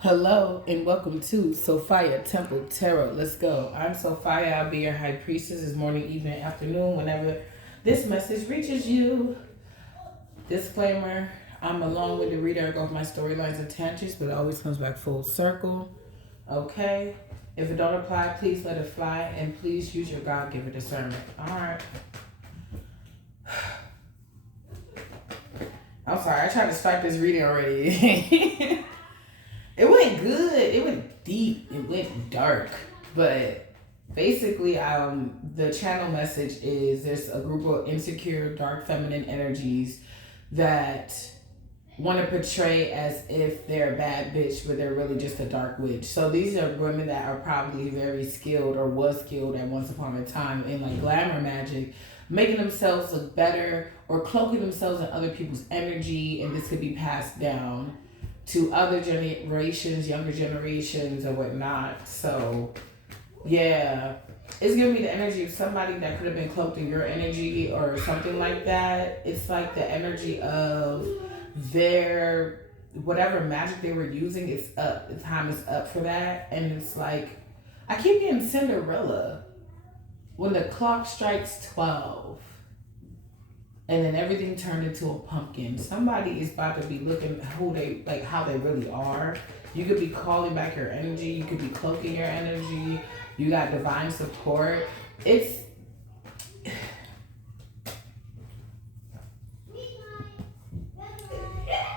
Hello and welcome to Sophia Temple Tarot. Let's go. I'm Sophia. I'll be your high priestess this morning, evening, afternoon, whenever this message reaches you. Disclaimer, I'm a long-winded reader. I go with my storylines and tangents, but it always comes back full circle. Okay? If it don't apply, please let it fly, and please use your God-given discernment. Alright. I'm sorry, I tried to start this reading already. It went good. It went deep. It went dark. But basically, the channel message is there's a group of insecure, dark feminine energies that want to portray as if they're a bad bitch, but they're really just a dark witch. So these are women that are probably very skilled or was skilled at once upon a time in like glamour magic, making themselves look better or cloaking themselves in other people's energy, and this could be passed down to other generations, younger generations, or whatnot. So, yeah, it's giving me the energy of somebody that could have been cloaked in your energy or something like that. It's like the energy of their whatever magic they were using. It's up. The time is up for that, and it's like I keep getting Cinderella when the clock strikes 12. And then everything turned into a pumpkin. Somebody is about to be looking who they like, how they really are. You could be calling back your energy. You could be cloaking your energy. You got divine support. It's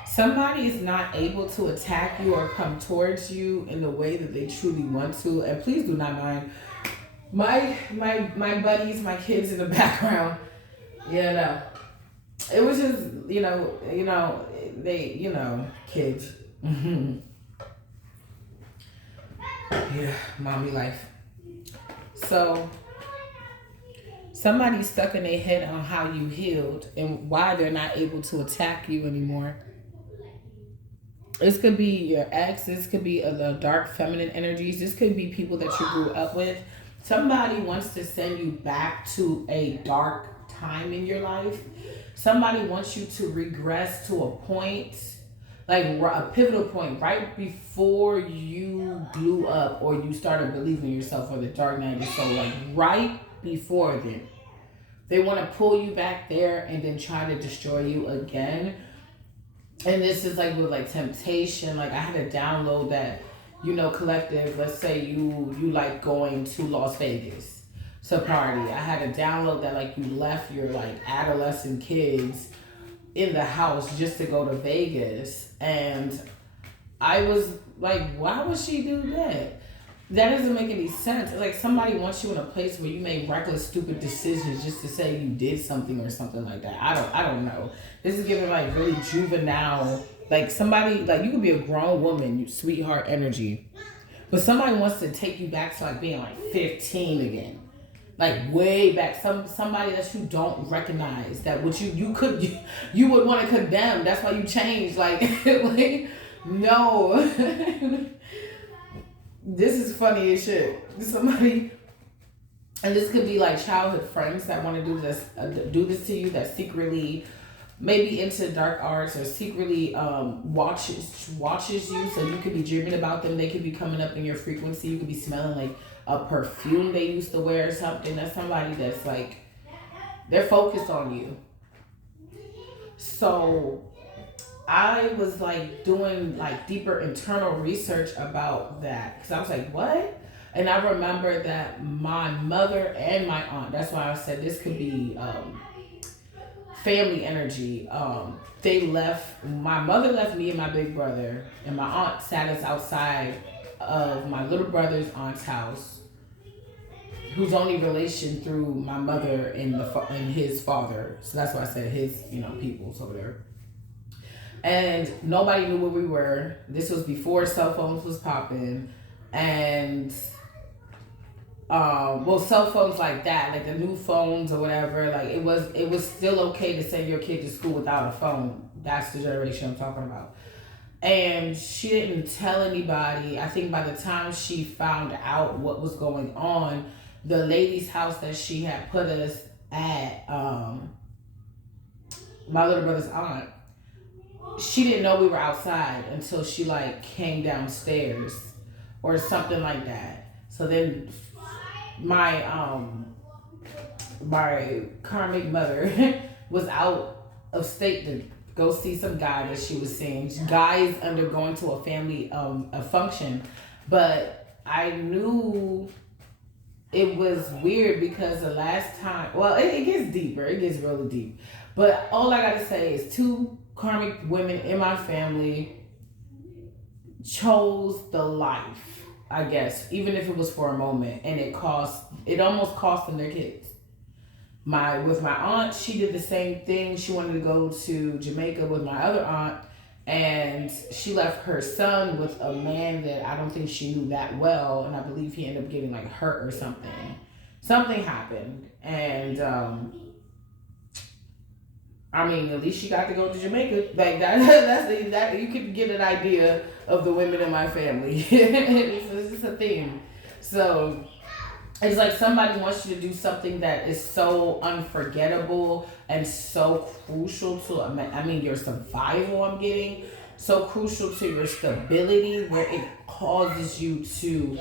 somebody is not able to attack you or come towards you in the way that they truly want to. And please do not mind my buddies, my kids in the background. Yeah, no. It was just, they, kids. Yeah, mommy life. So, somebody's stuck in their head on how you healed and why they're not able to attack you anymore. This could be your ex. This could be the dark feminine energies. This could be people that you grew up with. Somebody wants to send you back to a dark time in your life. Somebody wants you to regress to a point, like a pivotal point, right before you blew up or you started believing in yourself or the dark night of soul, like right before then. They want to pull you back there and then try to destroy you again. And this is like with like temptation. Like I had to download that, collective. Let's say you like going to Las Vegas to party. I had to download that like you left your like adolescent kids in the house just to go to Vegas. And I was like, why would she do that? That doesn't make any sense. It's like somebody wants you in a place where you make reckless, stupid decisions just to say you did something or something like that. I don't know. This is giving like really juvenile, like somebody, like you could be a grown woman, you sweetheart energy, but somebody wants to take you back to like being like 15 again. Like way back, somebody that you don't recognize, that what you would want to condemn. That's why you changed. Like, like no, this is funny as shit. Somebody, and this could be like childhood friends that want to do this to you, that secretly maybe into dark arts or secretly watches you, so you could be dreaming about them. They could be coming up in your frequency. You could be smelling like a perfume they used to wear or something. That's somebody that's like, they're focused on you. So I was like doing like deeper internal research about that, because I was like, what? And I remember that my mother and my aunt, that's why I said this could be family energy. My mother left me and my big brother, and my aunt sat us outside of my little brother's aunt's house, whose only relation through my mother and his father. So that's why I said his, peoples over there. And nobody knew where we were. This was before cell phones was popping, and cell phones like that, like the new phones or whatever, like it was still okay to send your kid to school without a phone. That's the generation I'm talking about. And she didn't tell anybody. I think by the time she found out what was going on, the lady's house that she had put us at, my little brother's aunt, she didn't know we were outside until she like came downstairs or something like that. So then my my karmic mother was out of state to go see some guy that she was seeing. Guy is undergoing to a family a function, but I knew it was weird because the last time, well, it gets deeper. It gets really deep. But all I gotta say is two karmic women in my family chose the life, I guess, even if it was for a moment, and it almost cost them their kids. With my aunt, she did the same thing. She wanted to go to Jamaica with my other aunt, and she left her son with a man that I don't think she knew that well, and I believe he ended up getting like hurt or something. Something happened, and I mean, at least she got to go to Jamaica. Like that, that you could get an idea of the women in my family. It's just a theme. So it's like somebody wants you to do something that is so unforgettable and so crucial to, I mean, your survival, I'm getting, so crucial to your stability, where it causes you to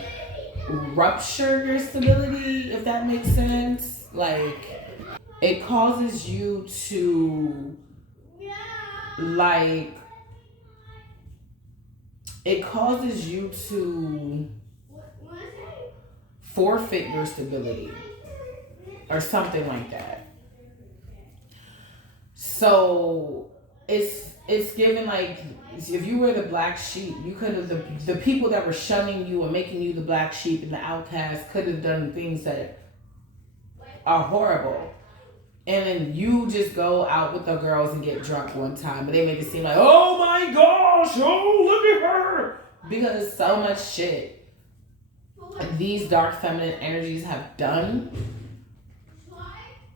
rupture your stability, if that makes sense. Like, it causes you to, like, it causes you to forfeit your stability or something like that. So it's given like, if you were the black sheep, you could have, the people that were shunning you and making you the black sheep and the outcast could have done things that are horrible. And then you just go out with the girls and get drunk one time, and they make it seem like, oh my gosh, oh look at her, because so much shit these dark feminine energies have done.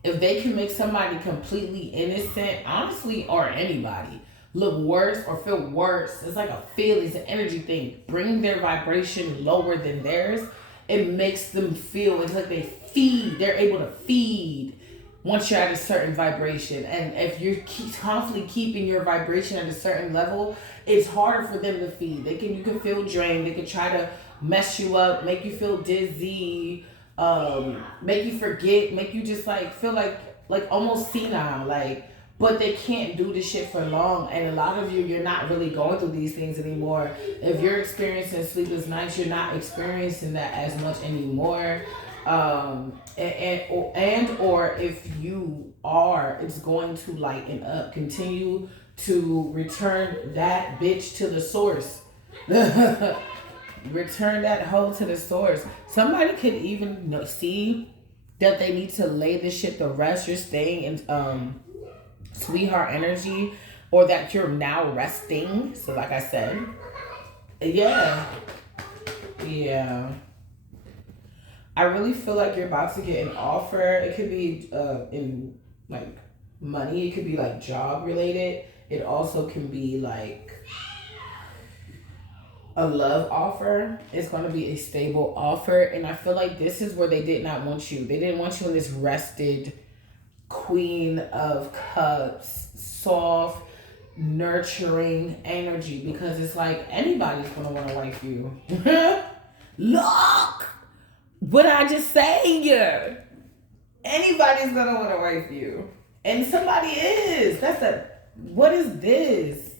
If they can make somebody completely innocent, honestly, or anybody, look worse or feel worse, it's like a feeling, it's an energy thing. Bring their vibration lower than theirs, it makes them feel, it's like they're able to feed once you're at a certain vibration. And if you're constantly keeping your vibration at a certain level, it's harder for them to feed. You can feel drained. They can try to mess you up, make you feel dizzy, make you forget, make you just like feel like almost senile, like, but they can't do this shit for long. And a lot of you're not really going through these things anymore. If you're experiencing sleepless nights, you're not experiencing that as much anymore. Or if you are, it's going to lighten up. Continue to return that bitch to the source. Return that hoe to the source. Somebody could even see that they need to lay this shit to rest. You're staying in sweetheart energy, or that you're now resting. So like I said, yeah. I really feel like you're about to get an offer. It could be in like money. It could be like job related. It also can be like a love offer. It's going to be a stable offer. And I feel like this is where they did not want you. They didn't want you in this rested Queen of Cups, soft, nurturing energy, because it's like anybody's going to want to wife you. Look! What I just say? Anybody's going to want to wife you. And somebody is. What is this?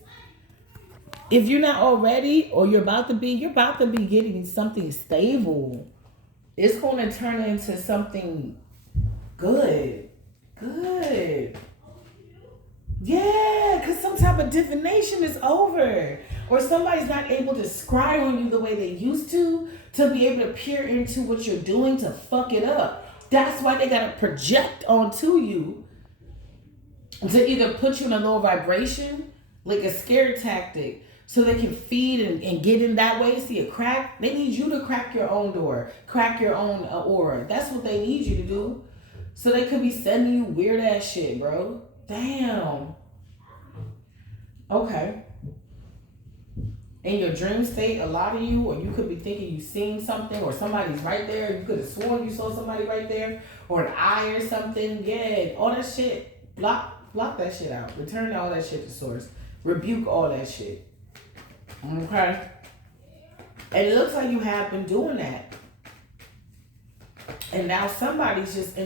If you're not already, or you're about to be getting something stable. It's going to turn into something good. Yeah, because some type of divination is over. Or somebody's not able to scry on you the way they used to be able to peer into what you're doing to fuck it up. That's why they got to project onto you to either put you in a lower vibration, like a scare tactic, so they can feed and get in that way. See a crack? They need you to crack your own door, crack your own aura. That's what they need you to do. So they could be sending you weird ass shit, bro. Damn. Okay. In your dream state, a lot of you, or you could be thinking you've seen something, or somebody's right there. You could have sworn you saw somebody right there, or an eye or something. Yeah, all that shit. Block that shit out. Return all that shit to source. Rebuke all that shit. Okay? And it looks like you have been doing that. And now somebody's just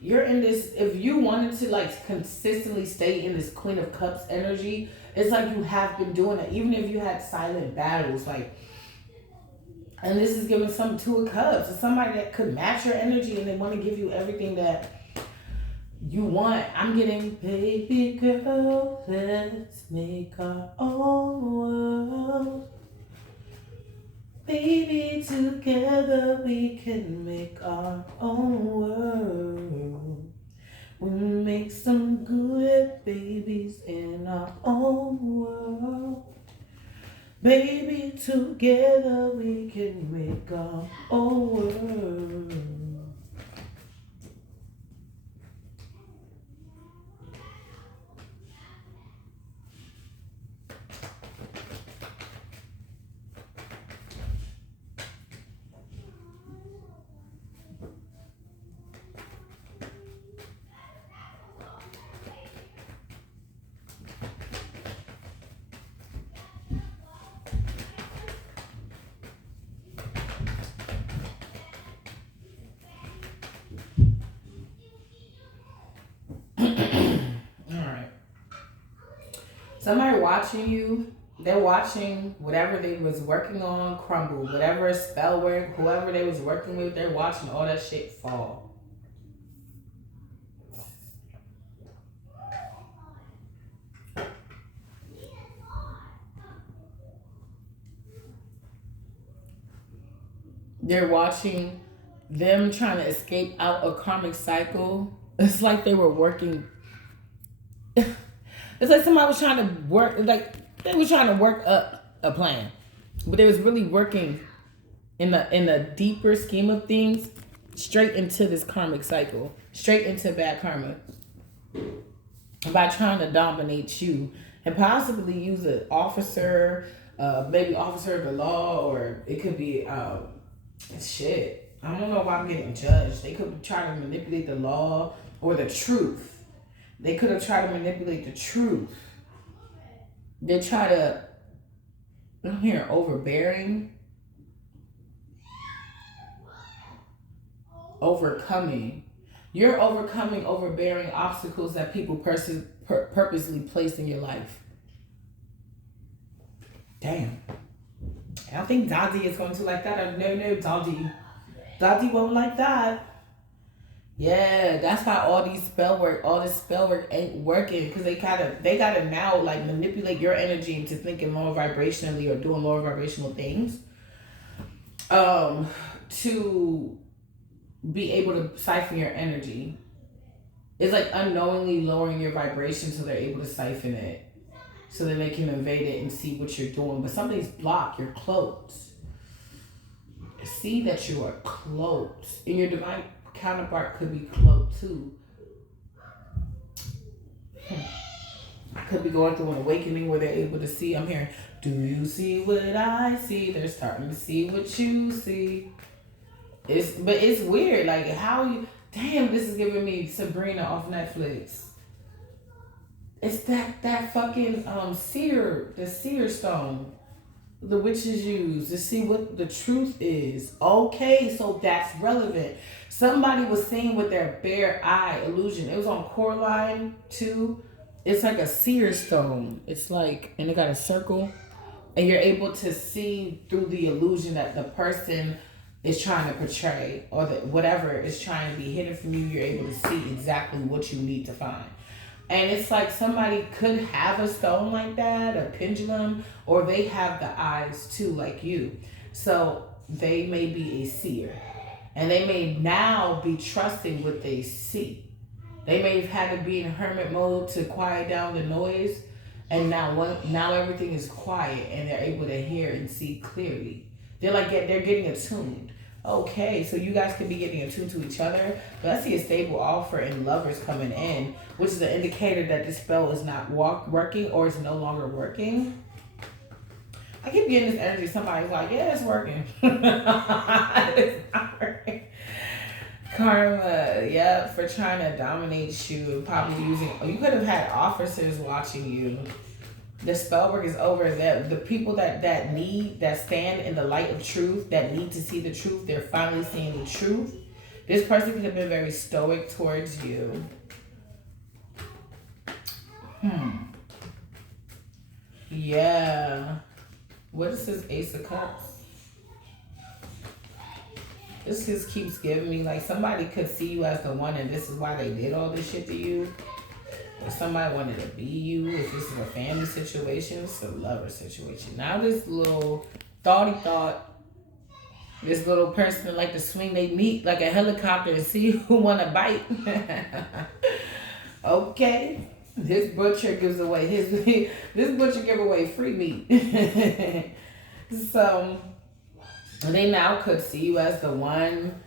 you're in this, if you wanted to like consistently stay in this Queen of Cups energy, it's like you have been doing it. Even if you had silent battles, like, and this is giving some Two of Cups. It's somebody that could match your energy and they want to give you everything that you want. I'm getting, baby girl, let's make our own world. Baby, together we can make our own world. We make some good babies in our own world. Baby, together we can make our own world. Somebody watching you, they're watching whatever they was working on crumble. Whatever spell work, whoever they was working with, they're watching all that shit fall. They're watching them trying to escape out a karmic cycle. It's like they were working. It's like somebody was trying to work, like they were trying to work up a plan, but they was really working in the deeper scheme of things, straight into this karmic cycle, straight into bad karma, by trying to dominate you and possibly use an officer, maybe officer of the law, or it could be shit. I don't know why I'm getting judged. They could try to manipulate the law or the truth. They could have tried to manipulate the truth. They try to, I'm hearing overbearing, overcoming. You're overcoming overbearing obstacles that people purposely place in your life. Damn. I don't think Daddy is going to like that. No, Daddy. Daddy won't like that. Yeah, that's why all this spell work ain't working, because they gotta now like manipulate your energy into thinking lower vibrationally or doing lower vibrational things, to be able to siphon your energy. It's like unknowingly lowering your vibration so they're able to siphon it, so that they can invade it and see what you're doing. But something's blocked. You're closed. See that you are closed, and your divine counterpart could be close too. Could be going through an awakening where they're able to see. I'm hearing, do you see what I see? They're starting to see what you see. But it's weird. Like how you, damn, this is giving me Sabrina off Netflix. It's that fucking the seer stone the witches use to see what the truth is. Okay, so that's relevant. Somebody was seeing with their bare eye illusion. It was on Coraline too. It's like a seer stone. It's like, and it got a circle, and you're able to see through the illusion that the person is trying to portray, or that whatever is trying to be hidden from you. You're able to see exactly what you need to find. And it's like somebody could have a stone like that, a pendulum, or they have the eyes too, like you. So they may be a seer. And they may now be trusting what they see. They may have had to be in hermit mode to quiet down the noise. And now everything is quiet and they're able to hear and see clearly. They're getting attuned. Okay, so you guys could be getting attuned to each other. But I see a stable offer and lovers coming in, which is an indicator that this spell is not working or it's no longer working. I keep getting this energy. Somebody's like, yeah, it's working. It's not working. Karma, yeah, for trying to dominate you, probably using, you could have had officers watching you. The spell work is over. That the people that stand in the light of truth, that need to see the truth, they're finally seeing the truth. This person could have been very stoic towards you. Yeah. What is this Ace of Cups? This just keeps giving me like somebody could see you as the one and this is why they did all this shit to you. Or somebody wanted to be you. If this is a family situation, it's a lover situation. Now this little thought, this little person that like to swing they meat like a helicopter and see who wanna bite. Okay. This butcher gives away this butcher give away free meat. So they now could see you as the one,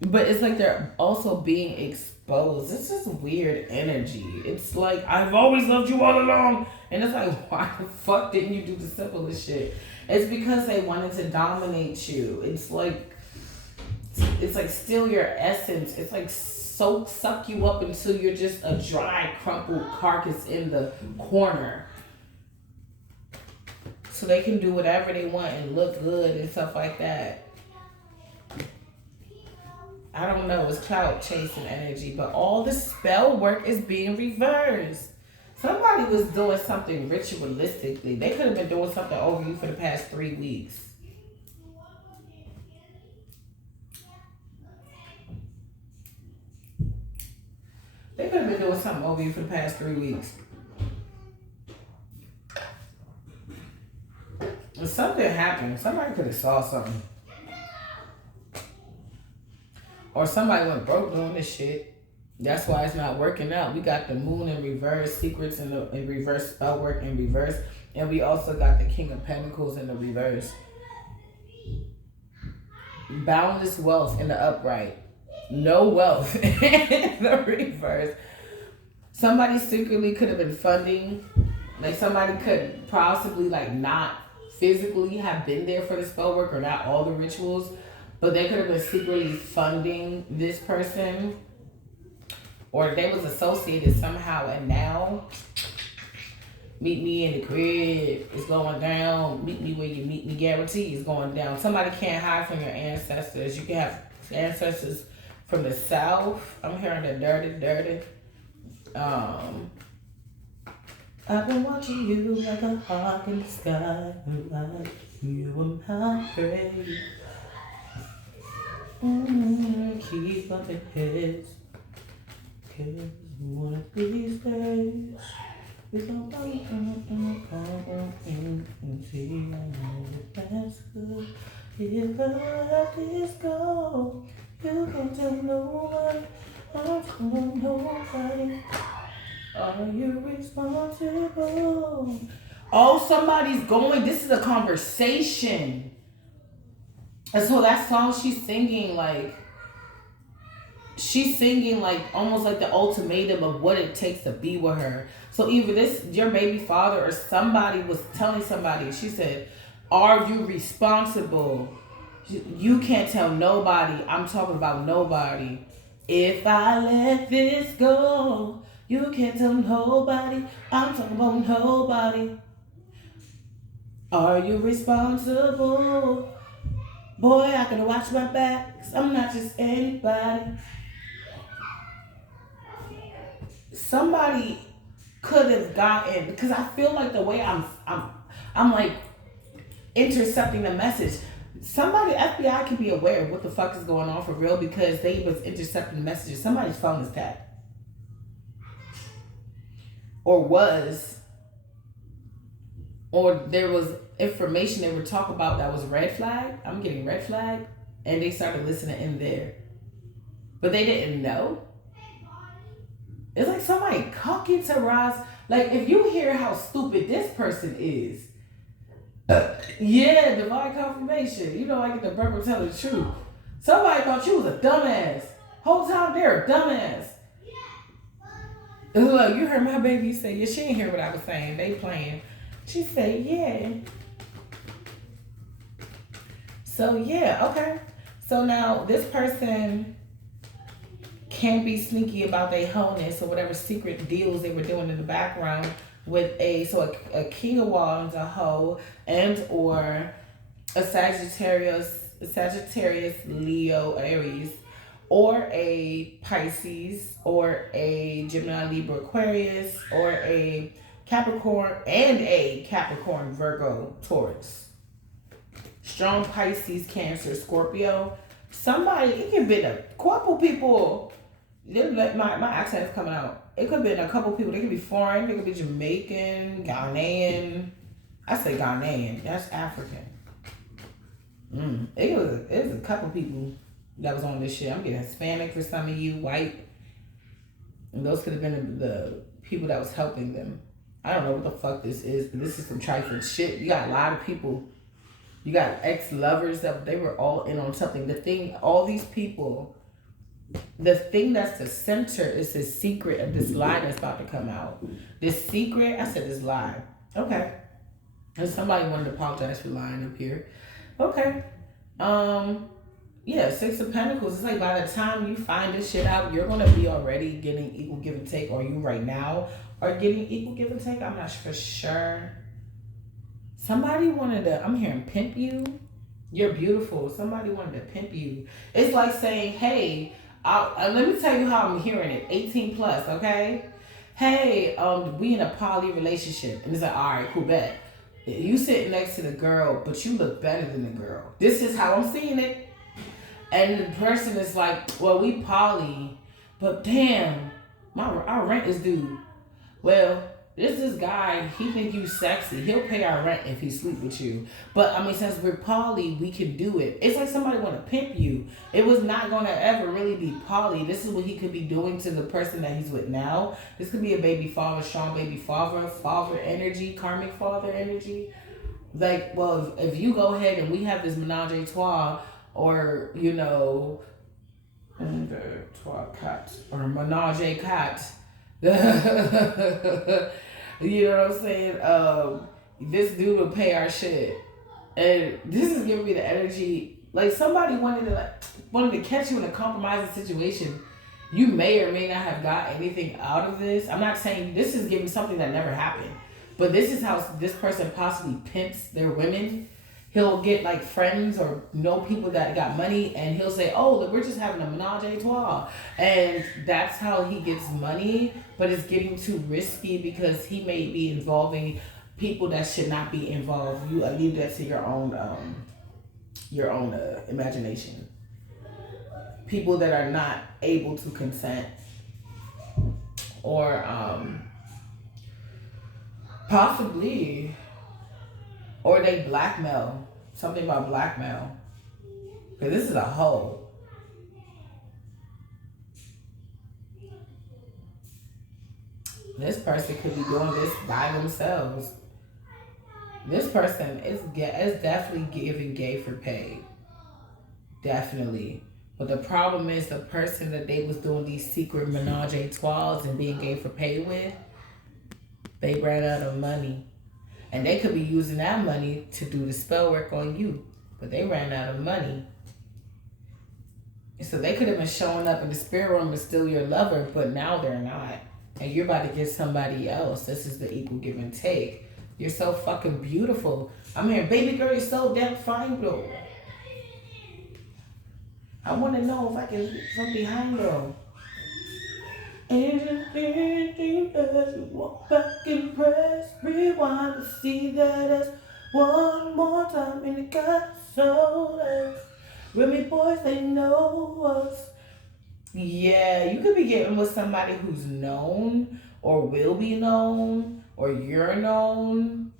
but it's like they're also being exposed. This is weird energy. It's like, I've always loved you all along. And it's like, why the fuck didn't you do the simplest shit? It's because they wanted to dominate you. It's like steal your essence. It's like suck you up until you're just a dry, crumpled carcass in the corner. So they can do whatever they want and look good and stuff like that. I don't know, it's cloud chasing energy, but all the spell work is being reversed. Somebody was doing something ritualistically. They could have been doing something over you for the past 3 weeks. They could have been doing something over you for the past 3 weeks. If something happened, somebody could have saw something. Or somebody went broke doing this shit. That's why it's not working out. We got the moon in reverse, secrets in reverse, spell work in reverse. And we also got the King of Pentacles in the reverse. Boundless wealth in the upright. No wealth in the reverse. Somebody secretly could have been funding. Like somebody could possibly like not physically have been there for the spell work or not all the rituals, but they could have been secretly funding this person, or they was associated somehow, and now meet me in the crib, it's going down. Meet me where you meet me, guarantee is going down. Somebody can't hide from your ancestors. You can have ancestors from the south. I'm hearing the dirty. I've been watching you like a hawk in the sky, like you were my prey. Keep up in heads, 'cause one of these days we're gonna come and see. I know that's good. If I let this go, you can't tell nobody. I'm telling nobody. Are you responsible? Oh, somebody's going. This is a conversation. And so that song she's singing like almost like the ultimatum of what it takes to be with her. So either this, your baby father or somebody was telling somebody, she said, are you responsible? You can't tell nobody. I'm talking about nobody. If I let this go, you can't tell nobody. I'm talking about nobody. Are you responsible? Boy, I gotta watch my back, 'cause I'm not just anybody. Somebody could have gotten, because I feel like the way I'm like intercepting the message. Somebody, FBI can be aware of what the fuck is going on for real, because they was intercepting messages. Somebody's phone is tapped. Or there was information they were talking about that was red flag. I'm getting red flag. And they started listening in there. But they didn't know. It's like somebody cocky to rise. Like if you hear how stupid this person is. Yeah, divine confirmation. You know I get the brother tell the truth. Somebody thought you was a dumbass. Whole time they're a dumbass. Look, you heard my baby say, yeah, she didn't hear what I was saying. They playing. She said, yeah. So, yeah, okay. So now this person can't be sneaky about their wholeness or whatever secret deals they were doing in the background. with a king of wands, a hoe, and or a Sagittarius, Leo, Aries, or a Pisces, or a Gemini, Libra, Aquarius, or a Capricorn, Virgo, Taurus. Strong Pisces, Cancer, Scorpio. Somebody, it could be a couple people. My accent is coming out. It could be a couple people. They could be foreign. They could be Jamaican, Ghanaian. I say Ghanaian. That's African. It was a couple people that was on this shit. I'm getting Hispanic for some of you, white. And those could have been the people that was helping them. I don't know what the fuck this is, but this is some trifling shit. You got a lot of people. You got ex-lovers that they were all in on something. All these people, the thing that's the center is the secret of this lie that's about to come out. This secret, I said this lie. Okay. And somebody wanted to apologize for lying up here. Okay. Yeah, Six of Pentacles. It's like by the time you find this shit out, you're gonna be already getting equal give and take, or you right now are getting equal give and take. I'm not for sure. Somebody wanted to, I'm hearing pimp you. You're beautiful. Somebody wanted to pimp you. It's like saying, hey, let me tell you how I'm hearing it. 18 plus, okay? Hey, we in a poly relationship. And it's like, all right, cool, bet. You sitting next to the girl, but you look better than the girl. This is how I'm seeing it. And the person is like, well, we poly, but damn, our rent is due. Well, this guy, he think you sexy. He'll pay our rent if he sleep with you. But I mean, since we're poly, we can do it. It's like somebody want to pimp you. It was not going to ever really be poly. This is what he could be doing to the person that he's with now. This could be a baby father, strong baby father energy, karmic father energy. Like, well, if you go ahead and we have this menage a trois, or, you know, cat, or menage a cat. You know what I'm saying? This dude will pay our shit. And this is giving me the energy. Like somebody wanted to catch you in a compromising situation. You may or may not have got anything out of this. I'm not saying this is giving something that never happened. But this is how this person possibly pimps their women. He'll get like friends or know people that got money, and he'll say, oh, look, we're just having a menage a trois. And that's how he gets money, but it's getting too risky because he may be involving people that should not be involved. You leave that to your own imagination. People that are not able to consent, or possibly, or they blackmail. Something about blackmail. Because this is a hoe. This person could be doing this by themselves. This person is definitely giving gay for pay. Definitely. But the problem is the person that they was doing these secret menage a trois and being gay for pay with, they ran out of money. And they could be using that money to do the spell work on you. But they ran out of money. So they could have been showing up in the spirit realm and still your lover, but now they're not. And you're about to get somebody else. This is the equal give and take. You're so fucking beautiful. I'm here, baby girl, you're so damn fine, though. I want to know if I can get from behind, though. Anything as you walk back and press rewind to see that as one more time in the castle. Remy boys, they know us. Yeah, you could be getting with somebody who's known or will be known or you're known.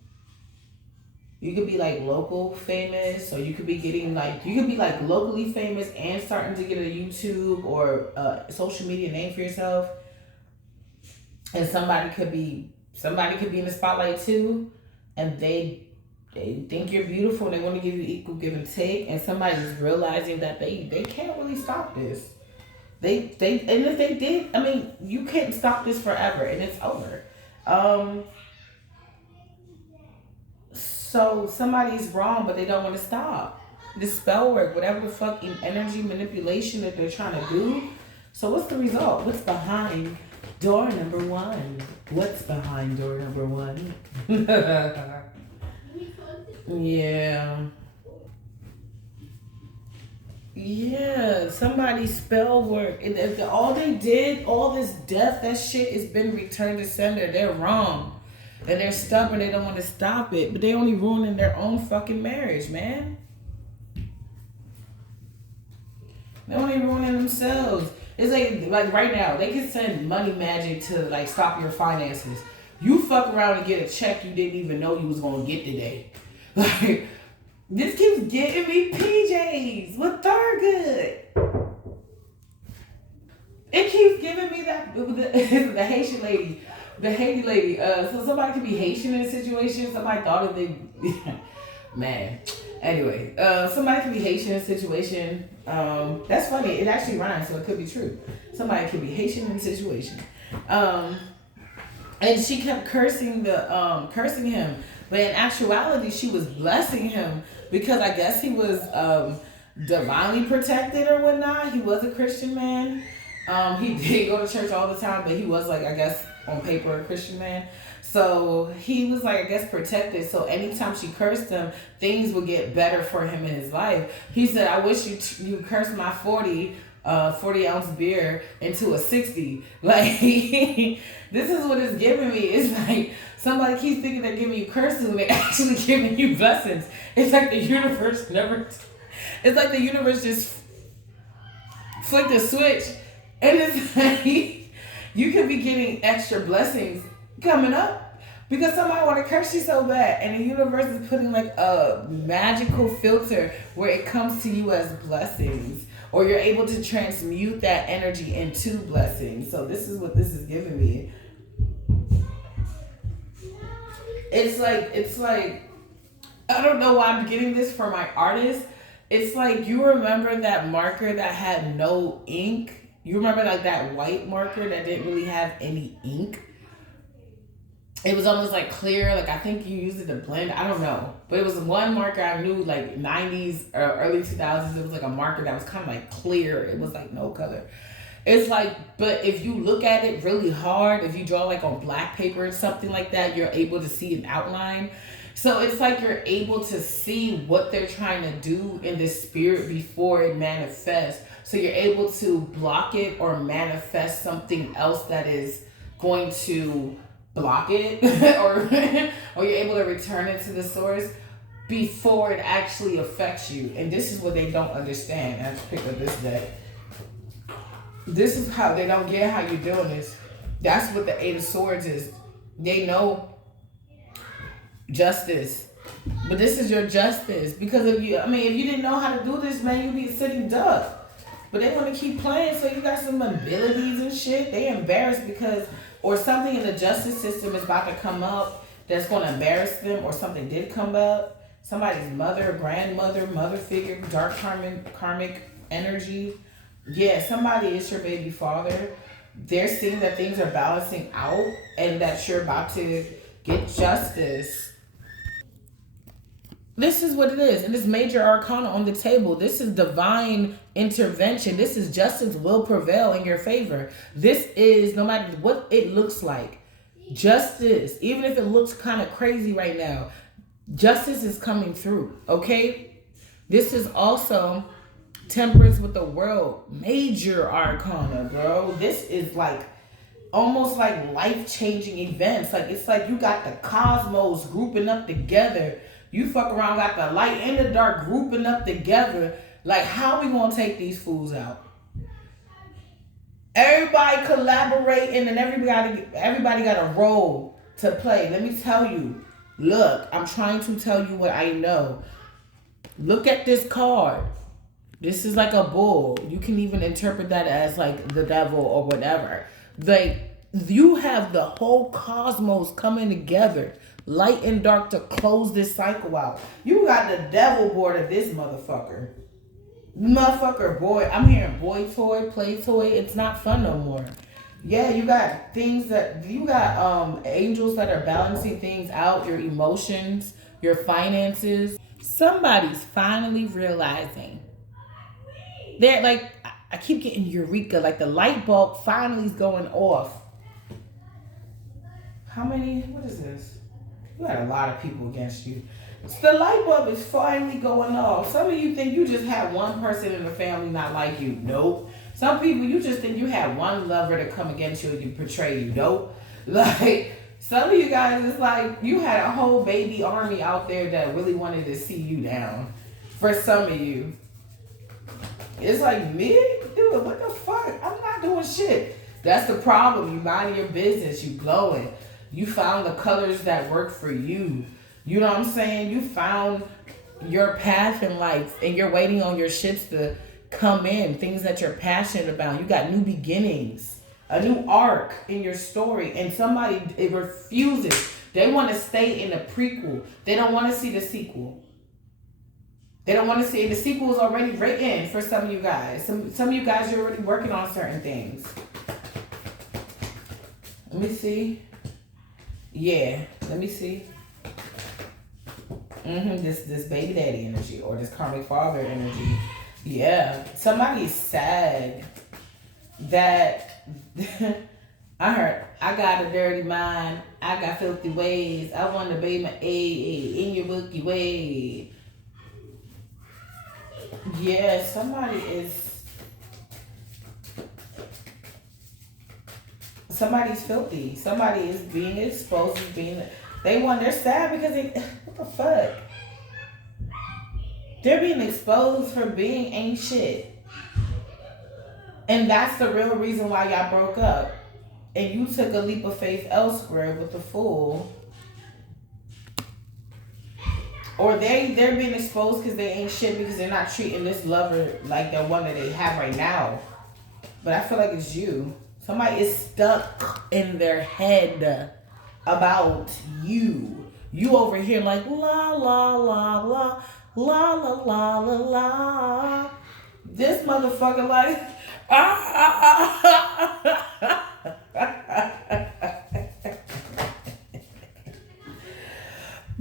You could be like local famous, or you could be getting you could be like locally famous and starting to get a YouTube or social media name for yourself. And somebody could be in the spotlight too, and they think you're beautiful and they want to give you equal give and take, and somebody's realizing that they can't really stop this. They and if they did, I mean, you can't stop this forever and it's over. So somebody's wrong, but they don't want to stop. This spell work, whatever the fuck energy manipulation that they're trying to do. So what's the result? What's behind Door number one. What's behind door number one? Yeah. Yeah, somebody's spell work. If all they did, all this death, that shit has been returned to sender. They're wrong. And they're stubborn. They don't want to stop it. But they only ruining their own fucking marriage, man. They're only ruining themselves. It's like right now, they can send money magic to like stop your finances. You fuck around and get a check you didn't even know you was gonna get today. Like, this keeps getting me PJs with Thurgood. It keeps giving me that the Haitian lady, the Haiti lady. So somebody could be Haitian in a situation. Somebody thought of they, man. Anyway, somebody could be Haitian in a situation. That's funny. It actually rhymes, so it could be true. Somebody could be Haitian in a situation. And she kept cursing him, but in actuality, she was blessing him because I guess he was divinely protected or whatnot. He was a Christian man. He did go to church all the time, but he was like, I guess on paper, a Christian man. So he was like, I guess, protected. So anytime she cursed him, things would get better for him in his life. He said, I wish you cursed my 40-ounce beer into a 60. Like, this is what it's giving me. It's like somebody keeps thinking they're giving you curses when they're actually giving you blessings. It's like the universe it's like the universe just flicked a switch. And it's like, you could be getting extra blessings coming up because somebody want to curse you so bad, and the universe is putting like a magical filter where it comes to you as blessings, or you're able to transmute that energy into blessings. So this is what this is giving me. It's like I don't know why I'm getting this for my artist. It's like, you remember that marker that had no ink? You remember like that white marker that didn't really have any ink? It was almost like clear, like I think you used it to blend, I don't know. But it was one marker I knew, like 90s or early 2000s, it was like a marker that was kind of like clear. It was like no color. It's like, but if you look at it really hard, if you draw like on black paper or something like that, you're able to see an outline. So it's like you're able to see what they're trying to do in the spirit before it manifests. So you're able to block it or manifest something else that is going to block it or you're able to return it to the source before it actually affects you. And this is what they don't understand. I have to pick up this deck. This is how they don't get how you're doing this. That's what the Eight of Swords is. They know justice, but this is your justice. Because if you didn't know how to do this, man, you'd be a sitting duck. But they want to keep playing, so you got some abilities and shit. They embarrassed because, or something in the justice system is about to come up that's going to embarrass them, or something did come up. Somebody's mother, grandmother, mother figure, dark karmic energy. Yeah, somebody is your baby father. They're seeing that things are balancing out and that you're about to get justice. This is what it is. And this major arcana on the table. This is divine intervention. This is justice will prevail in your favor. This is, no matter what it looks like, justice, even if it looks kind of crazy right now, justice is coming through, okay? This is also temperance with the world. Major arcana, bro. This is like almost like life-changing events. Like, it's like you got the cosmos grouping up together. You fuck around, got the light and the dark grouping up together. Like, how we gonna take these fools out? Everybody collaborating and everybody got a role to play. Let me tell you. Look, I'm trying to tell you what I know. Look at this card. This is like a bull. You can even interpret that as like the devil or whatever. Like, you have the whole cosmos coming together, light and dark, to close this cycle out. You got the devil board of this motherfucker. Boy, I'm hearing boy toy, play toy. It's not fun no more. Yeah, you got angels that are balancing things out, your emotions, your finances. Somebody's finally realizing. They're like, I keep getting eureka, like the light bulb finally is going off. How many? What is this? You had a lot of people against you. The light bulb is finally going off. Some of you think you just had one person in the family not like you. Nope. Some people, you just think you had one lover to come against you and you portray you. Nope. Like, some of you guys, it's like you had a whole baby army out there that really wanted to see you down. For some of you. It's like, me? Dude, what the fuck? I'm not doing shit. That's the problem. You minding your business. You glowing. You found the colors that work for you. You know what I'm saying? You found your path in life and you're waiting on your ships to come in. Things that you're passionate about. You got new beginnings. A new arc in your story. And somebody, it refuses. They want to stay in the prequel. They don't want to see the sequel. They don't want to see it. The sequel is already written for some of you guys. Some of you guys are already working on certain things. Let me see. Yeah, let me see. This baby daddy energy or this karmic father energy. Yeah, somebody's sad that I heard, I got a dirty mind. I got filthy ways. I want to bathe my A in your bookie way. Yeah, somebody's filthy. Somebody is being exposed as being, they're sad because what the fuck? They're being exposed for being ain't shit. And that's the real reason why y'all broke up. And you took a leap of faith elsewhere with the fool. Or they're being exposed because they ain't shit because they're not treating this lover like the one that they have right now. But I feel like it's you. Somebody is stuck in their head about you. You over here like la la la la la la la la la. This motherfucker like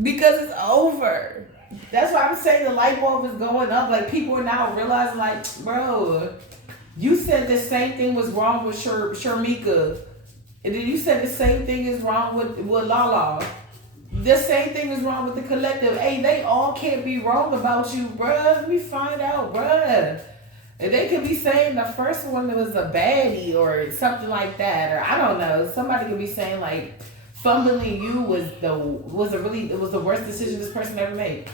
because it's over. That's why I'm saying the light bulb is going up. Like, people are now realizing, like, bro, you said the same thing was wrong with Sharmika. And then you said the same thing is wrong with Lala. The same thing is wrong with the collective. Hey, they all can't be wrong about you, bruh. Let me find out, bruh. And they could be saying the first one was a baddie or something like that. Or I don't know. Somebody could be saying, like, fumbling you was the worst decision this person ever made.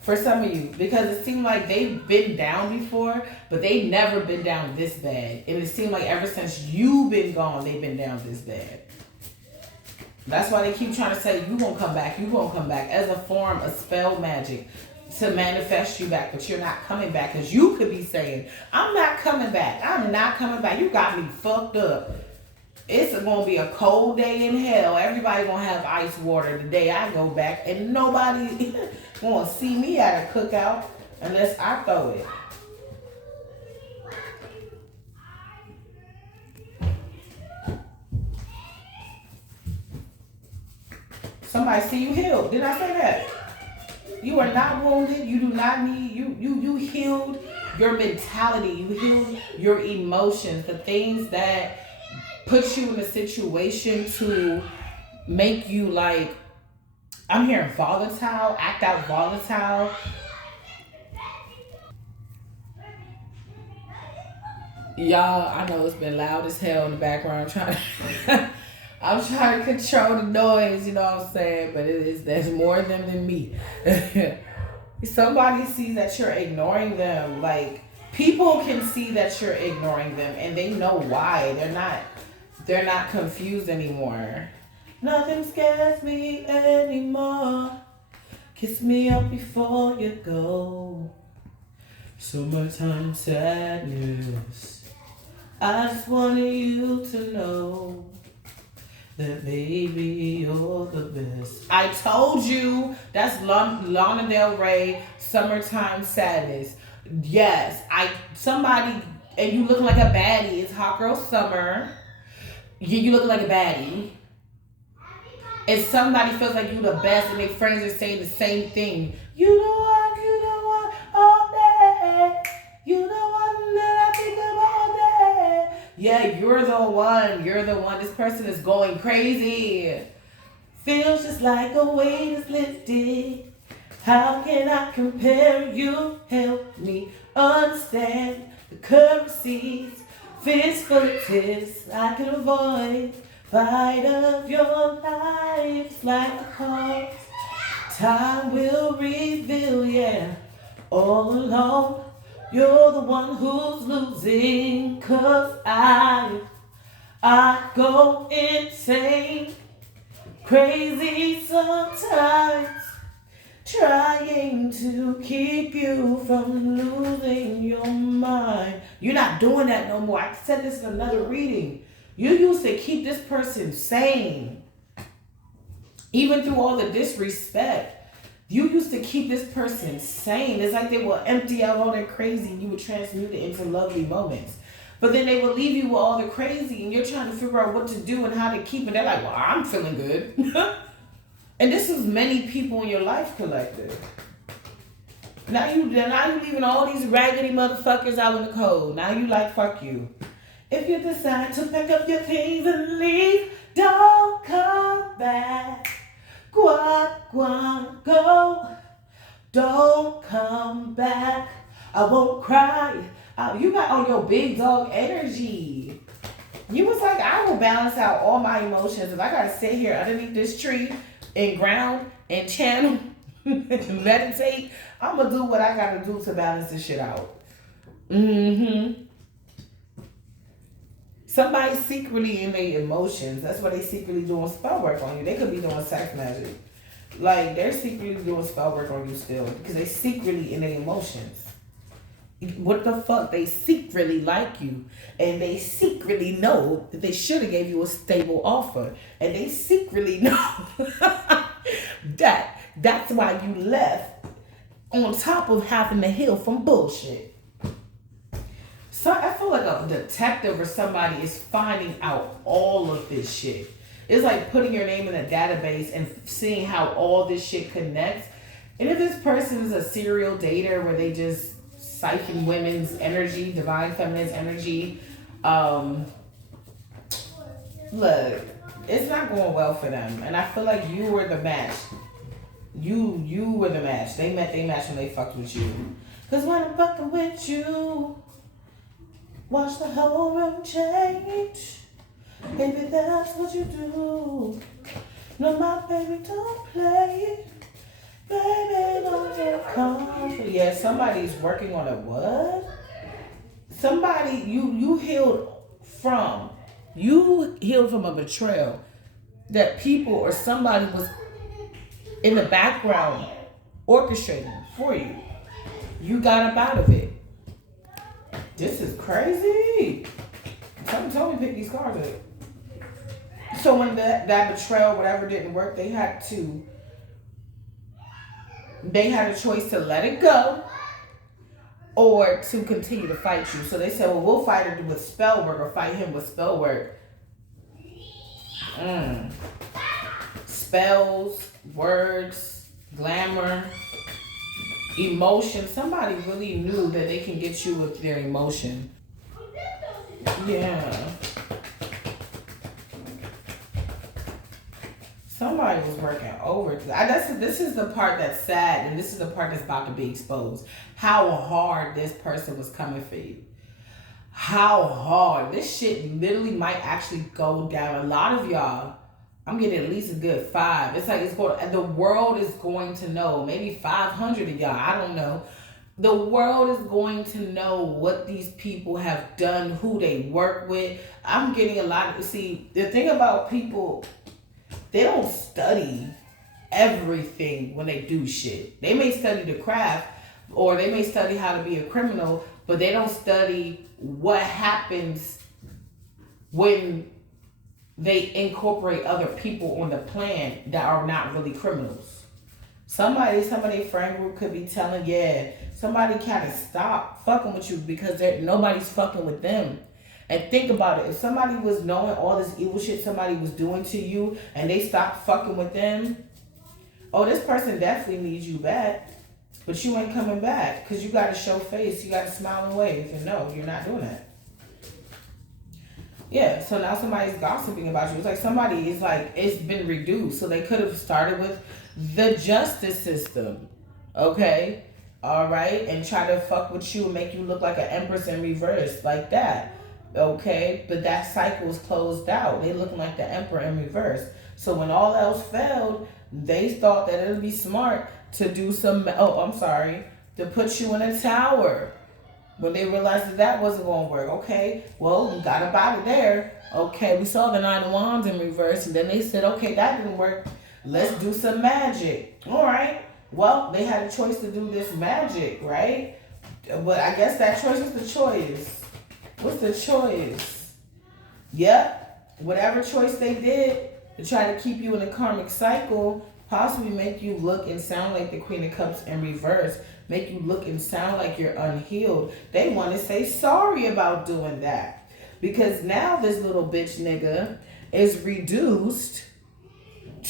For some of you. Because it seemed like they've been down before, but they've never been down this bad. And it seemed like ever since you've been gone, they've been down this bad. That's why they keep trying to say, you won't come back, as a form of spell magic to manifest you back, but you're not coming back. Because you could be saying, I'm not coming back. You got me fucked up. It's going to be a cold day in hell. Everybody going to have ice water the day I go back. And nobody going to see me at a cookout unless I throw it. Somebody see you healed. Did I say that? You are not wounded. You do not need, you healed your mentality. You healed your emotions. The things that put you in a situation to make you like, I'm hearing volatile, act out volatile. Y'all, I know it's been loud as hell in the background. I'm trying to control the noise, you know what I'm saying? But there's more of them than me. Somebody sees that you're ignoring them. Like, people can see that you're ignoring them and they know why. They're not confused anymore. Nothing scares me anymore. Kiss me up before you go. Summertime sadness. I just wanted you to know that baby, you're the best. I told you. That's Lana Del Rey, Summertime Sadness. Yes, somebody, and you look like a baddie. It's Hot Girl Summer. You look like a baddie. And somebody feels like you the best and their friends are saying the same thing. You the one all day. You the one that I think of all day. Yeah, you're the one. You're the one. This person is going crazy. Feels just like a weight is lifted. How can I compare you? Help me understand the currencies. Fist full of tips I can avoid. Fight of your life like a cause. Time will reveal, yeah. All alone, you're the one who's losing. 'Cause I go insane, crazy sometimes, trying to keep you from losing your mind. You're not doing that no more. I said this in another reading. You used to keep this person sane. Even through all the disrespect. You used to keep this person sane. It's like they will empty out all their crazy and you would transmute it into lovely moments. But then they will leave you with all the crazy and you're trying to figure out what to do and how to keep it. They're like, well, I'm feeling good. And this is many people in your life collective. Now you leaving all these raggedy motherfuckers out in the cold. Now you like, fuck you. If you decide to pack up your things and leave, don't come back. Go. Don't come back. I won't cry. You got on your big dog energy. You was like, I will balance out all my emotions. If I gotta sit here underneath this tree and ground and channel and meditate, I'm gonna do what I gotta do to balance this shit out. Somebody's secretly in their emotions. That's why they secretly doing spell work on you. They could be doing sex magic. Like, they're secretly doing spell work on you still. Because they secretly in their emotions. What the fuck? They secretly like you. And they secretly know that they should have gave you a stable offer. And they secretly know that's why you left on top of having to heal from bullshit. So I feel like a detective or somebody is finding out all of this shit. It's like putting your name in a database and seeing how all this shit connects. And if this person is a serial dater where they just siphon women's energy, divine feminine's energy, look, it's not going well for them. And I feel like you were the match. You were the match. They met they match when they fucked with you. Because when I'm fucking with you, watch the whole room change. Baby, that's what you do. No, my baby, don't play. Baby, don't get comfortable. Yeah, somebody's working on a what? Somebody you healed from. You healed from a betrayal that people or somebody was in the background orchestrating for you. You got up out of it. This is crazy. Someone told me to pick these cards up. So when that betrayal, whatever didn't work, they had a choice to let it go or to continue to fight you. So they said, well, we'll fight her with spell work or fight him with spell work. Spells, words, glamour, emotion. Somebody really knew that they can get you with their emotion. Yeah. Somebody was working over. This is the part that's sad, and this is the part that's about to be exposed. How hard this person was coming for you. How hard. This shit literally might actually go down. A lot of y'all, I'm getting at least a good 5. It's like the world is going to know. Maybe 500 of y'all. I don't know. The world is going to know what these people have done, who they work with. I'm getting a lot. See, the thing about people, they don't study everything when they do shit. They may study the craft or they may study how to be a criminal, but they don't study what happens when they incorporate other people on the plan that are not really criminals. Somebody friend group could be telling, somebody kind of stop fucking with you because nobody's fucking with them. And think about it. If somebody was knowing all this evil shit somebody was doing to you and they stopped fucking with them, this person definitely needs you back. But you ain't coming back because you got to show face. You got to smile and wave. And no, you're not doing that. Yeah, so now somebody's gossiping about you. It's like somebody is like, it's been reduced. So they could have started with the justice system. Okay? All right? And try to fuck with you and make you look like an empress in reverse, like that. Okay? But that cycle is closed out. They looking like the emperor in reverse. So when all else failed, they thought that it would be smart to do some, to put you in a tower. When they realized that that wasn't going to work, okay, well, we got up out of there. Okay, we saw the Nine of Wands in reverse, and then they said, okay, that didn't work. Let's do some magic. All right. Well, they had a choice to do this magic, right? But I guess that choice was the choice. What's the choice? Yep. Whatever choice they did to try to keep you in a karmic cycle, possibly make you look and sound like the Queen of Cups in reverse. Make you look and sound like you're unhealed. They want to say sorry about doing that. Because now this little bitch nigga is reduced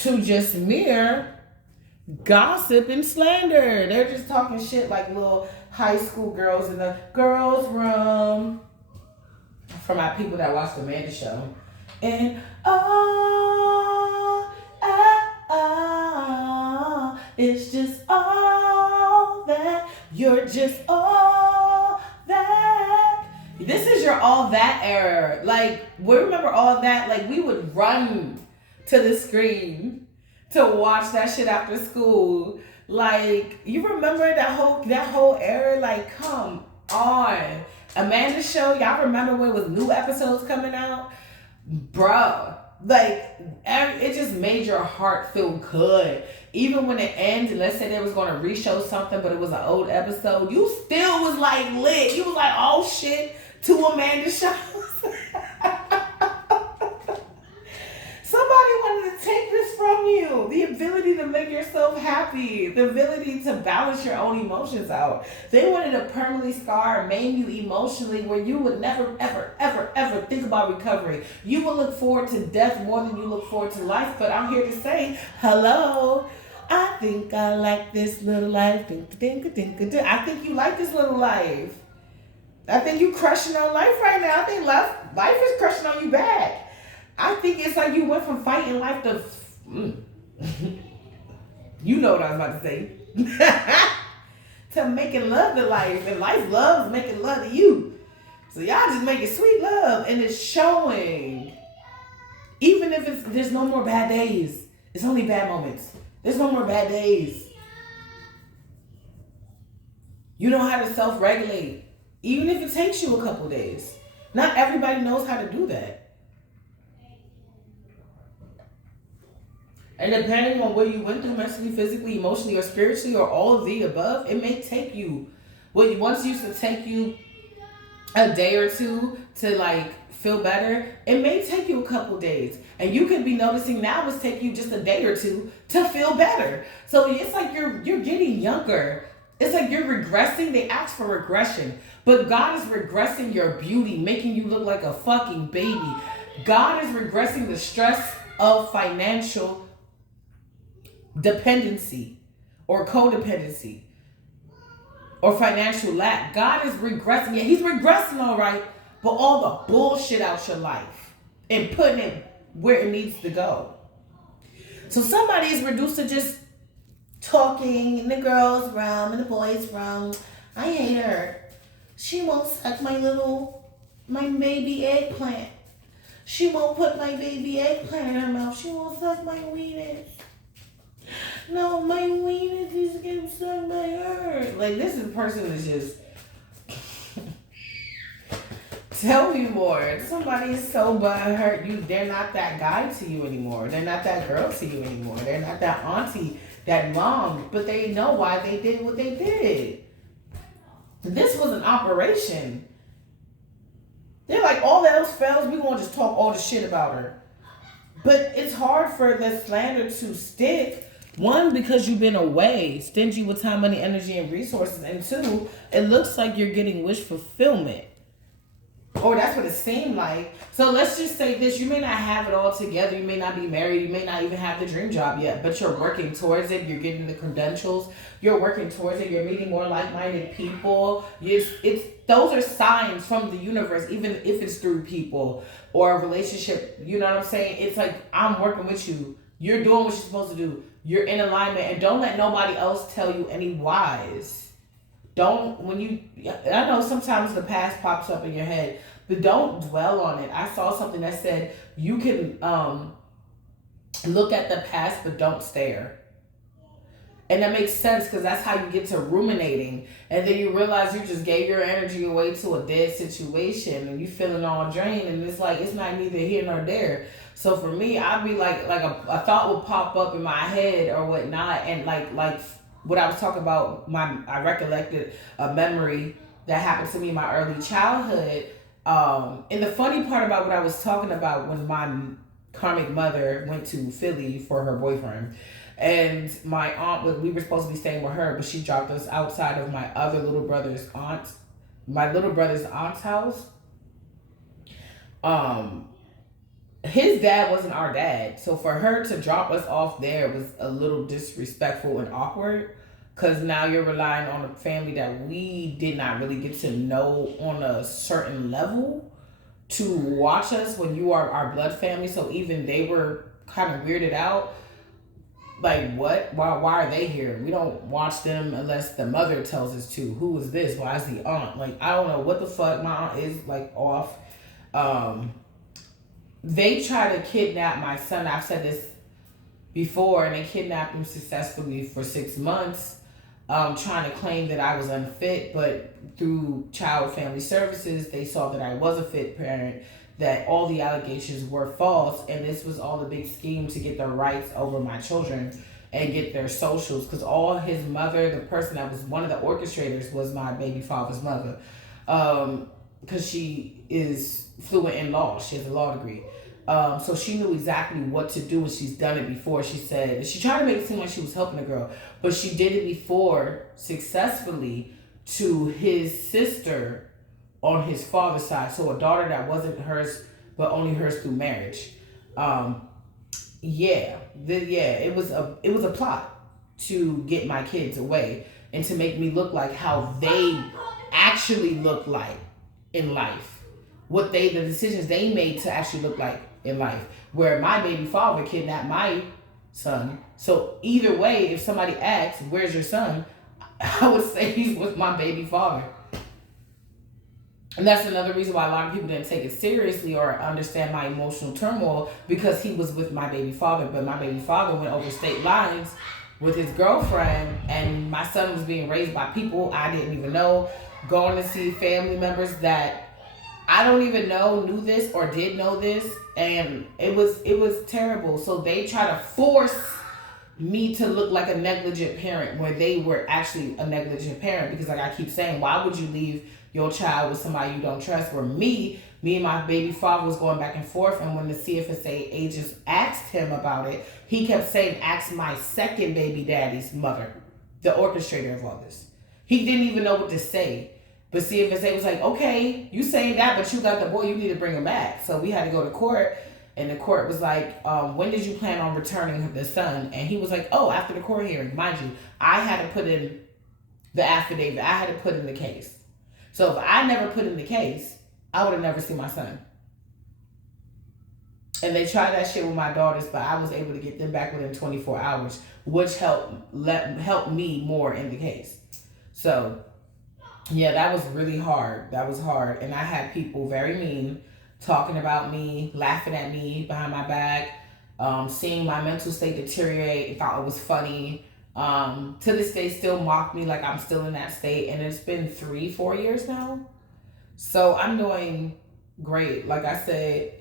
to just mere gossip and slander. They're just talking shit like little high school girls in the girls' room. For my people that watch the Amanda Show. And it's just all that. You're just all that. This is your all that era. Like, we remember all that? Like, we would run to the screen to watch that shit after school. Like, you remember that whole era? Like, come on. Amanda Show, y'all remember when it was new episodes coming out? Bruh. Like, it just made your heart feel good. Even when it ends, and let's say they was going to re-show something, but it was an old episode, you still was like lit. You was like, oh shit, to Amanda Show. Somebody wanted to take this from you. The ability to make yourself happy. The ability to balance your own emotions out. They wanted to permanently scar and maim you emotionally where you would never, ever, ever, ever think about recovery. You will look forward to death more than you look forward to life. But I'm here to say, hello. I think I like this little life. I think you like this little life. I think you crushing on life right now. I think life is crushing on you bad. I think it's like you went from fighting life to... you know what I was about to say. To making love to life. And life loves making love to you. So y'all just making sweet love. And it's showing. Even if there's no more bad days. It's only bad moments. There's no more bad days. You know how to self-regulate. Even if it takes you a couple days. Not everybody knows how to do that. And depending on what you went through mentally, physically, emotionally, or spiritually, or all of the above, it may take you, what once used to take you a day or two to like feel better, it may take you a couple days. And you could be noticing now it's taking you just a day or two to feel better. So it's like you're getting younger. It's like you're regressing. They ask for regression. But God is regressing your beauty, making you look like a fucking baby. God is regressing the stress of financial dependency or codependency or financial lack. God is regressing. Yeah, he's regressing all right, but all the bullshit out your life and putting it where it needs to go. So somebody is reduced to just talking in the girls' room, in the boys' room. I hate her. She won't suck my baby eggplant. She won't put my baby eggplant in her mouth. She won't suck my weenus. No, my weenus is getting sucked by her. Like, this is person is just... Tell me more. Somebody is so butthurt. They're not that guy to you anymore. They're not that girl to you anymore. They're not that auntie, that mom. But they know why they did what they did. This was an operation. They're like, all else fails, we're going to just talk all the shit about her. But it's hard for the slander to stick. One, because you've been away, stingy with time, money, energy, and resources. And two, it looks like you're getting wish fulfillment. Or that's what it seemed like. So let's just say this. You may not have it all together. You may not be married. You may not even have the dream job yet. But you're working towards it. You're getting the credentials. You're working towards it. You're meeting more like-minded people. It's those are signs from the universe, even if it's through people or a relationship. You know what I'm saying? It's like, I'm working with you. You're doing what you're supposed to do. You're in alignment. And don't let nobody else tell you any whys. Don't, when you, I know sometimes the past pops up in your head, but don't dwell on it. I saw something that said you can look at the past, but don't stare. And that makes sense because that's how you get to ruminating. And then you realize you just gave your energy away to a dead situation and you feeling all drained. And it's like, it's not neither here nor there. So for me, I'd be like a thought would pop up in my head or whatnot. And like what I was talking about, I recollected a memory that happened to me in my early childhood. And the funny part about what I was talking about, when my karmic mother went to Philly for her boyfriend, and my aunt, we were supposed to be staying with her, but she dropped us outside of my little brother's aunt's house. His dad wasn't our dad, so for her to drop us off there was a little disrespectful and awkward, because now you're relying on a family that we did not really get to know on a certain level to watch us when you are our blood family. So even they were kind of weirded out. Like, what? Why are they here? We don't watch them unless the mother tells us to. Who is this? Why is the aunt? Like, I don't know what the fuck. My aunt is like off. They try to kidnap my son. I've said this before, and they kidnapped him successfully for 6 months, trying to claim that I was unfit, but through Child Family Services, they saw that I was a fit parent, that all the allegations were false, and this was all a big scheme to get the rights over my children and get their socials, because all his mother, the person that was one of the orchestrators, was my baby father's mother, because she is fluent in law. She has a law degree. So she knew exactly what to do, and she's done it before. She said, she tried to make it seem like she was helping the girl, but she did it before successfully to his sister on his father's side. So a daughter that wasn't hers, but only hers through marriage. It was a plot to get my kids away and to make me look like how they actually look like in life. The decisions they made to actually look like in life, where my baby father kidnapped my son. So either way, if somebody asks, where's your son? I would say he's with my baby father. And that's another reason why a lot of people didn't take it seriously or understand my emotional turmoil, because he was with my baby father. But my baby father went over state lines with his girlfriend, and my son was being raised by people I didn't even know, going to see family members that I don't even know knew this or did know this, and it was terrible. So they try to force me to look like a negligent parent where they were actually a negligent parent, because like I keep saying, why would you leave your child with somebody you don't trust? Where me and my baby father was going back and forth, and when the CFSA agents asked him about it, he kept saying, ask my second baby daddy's mother, the orchestrator of all this. He didn't even know what to say. But CFSA was like, okay, you saying that, but you got the boy, you need to bring him back. So we had to go to court, and the court was like, when did you plan on returning the son? And he was like, oh, after the court hearing. Mind you, I had to put in the affidavit. I had to put in the case. So if I never put in the case, I would have never seen my son. And they tried that shit with my daughters, but I was able to get them back within 24 hours, which helped me more in the case. So yeah, that was really hard. That was hard. And I had people very mean talking about me, laughing at me behind my back, seeing my mental state deteriorate, thought it was funny. To this day, still mock me like I'm still in that state. And it's been 3-4 years now. So I'm doing great. Like I said,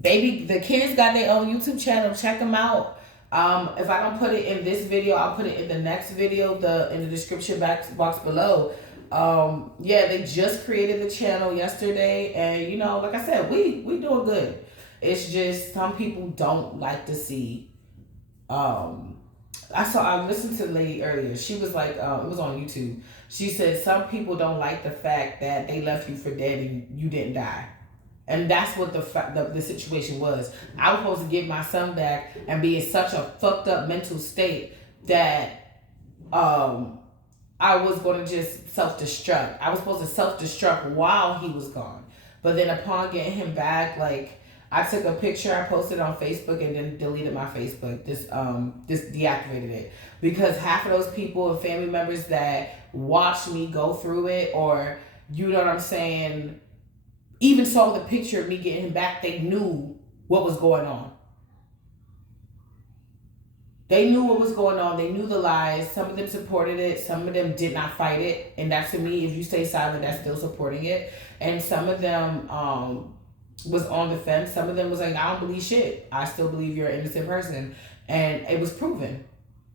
baby, the kids got their own YouTube channel. Check them out. If I don't put it in this video, I'll put it in the next video, in the description box below. They just created the channel yesterday, and like I said, we doing good. It's just some people don't like to see I listened to the lady earlier. She was like, it was on YouTube. She said some people don't like the fact that they left you for dead and you didn't die. And that's what the situation was. I was supposed to get my son back and be in such a fucked up mental state that I was going to just self-destruct. I was supposed to self-destruct while he was gone. But then upon getting him back, like, I took a picture, I posted it on Facebook, and then deleted my Facebook. This deactivated it. Because half of those people and family members that watched me go through it, or, you know what I'm saying, even saw the picture of me getting him back, they knew what was going on. They knew what was going on. They knew the lies. Some of them supported it. Some of them did not fight it. And that, to me, if you stay silent, that's still supporting it. And some of them was on the fence. Some of them was like, I don't believe shit. I still believe you're an innocent person. And it was proven.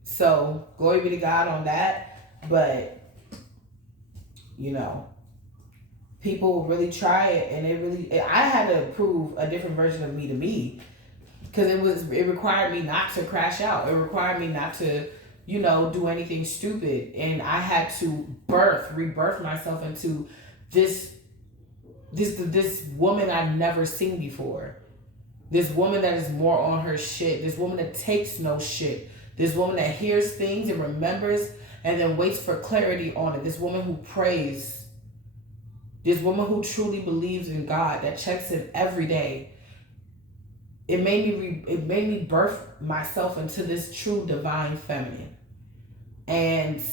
So, glory be to God on that. But, you know, people really try it. And I had to prove a different version of me to me. Because it required me not to crash out. It required me not to, you know, do anything stupid. And I had to rebirth myself into this woman I've never seen before. This woman that is more on her shit. This woman that takes no shit. This woman that hears things and remembers and then waits for clarity on it. This woman who prays. This woman who truly believes in God, that checks in every day. It made me birth myself into this true divine feminine. And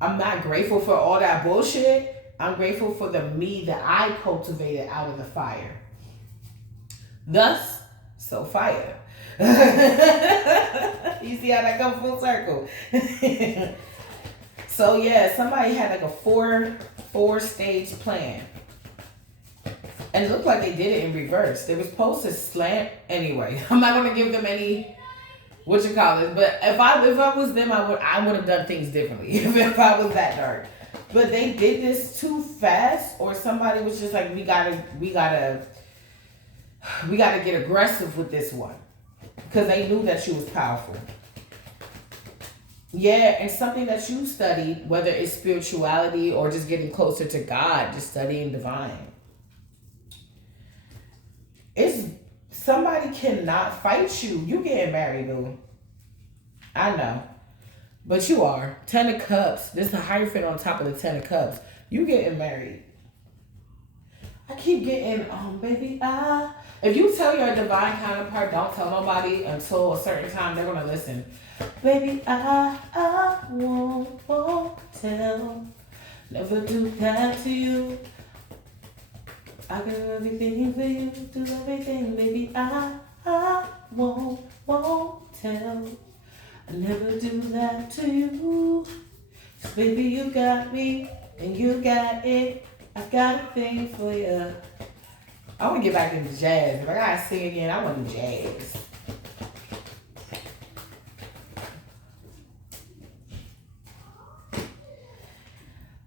I'm not grateful for all that bullshit. I'm grateful for the me that I cultivated out of the fire. Thus, so fire. You see how that comes full circle? So yeah, somebody had like a four stage plan. And it looked like they did it in reverse. They were supposed to slant anyway. I'm not gonna give them any but if I was them, I would have done things differently if I was that dark. But they did this too fast, or somebody was just like, we gotta get aggressive with this one. Because they knew that she was powerful. Yeah, and something that you studied, whether it's spirituality or just getting closer to God, just studying divine. Somebody cannot fight you. You getting married, boo. I know. But you are. 10 of Cups. This is the Hierophant on top of the 10 of Cups. You getting married. I keep getting, baby, if you tell your divine counterpart, don't tell nobody until a certain time, they're going to listen. Baby, I won't tell. Never do that to you. I can do everything for you, do everything, baby. I won't tell. I never do that to you. 'Cause baby, you got me and you got it. I got a thing for you. I want to get back into jazz. If I gotta sing again, I want to jazz.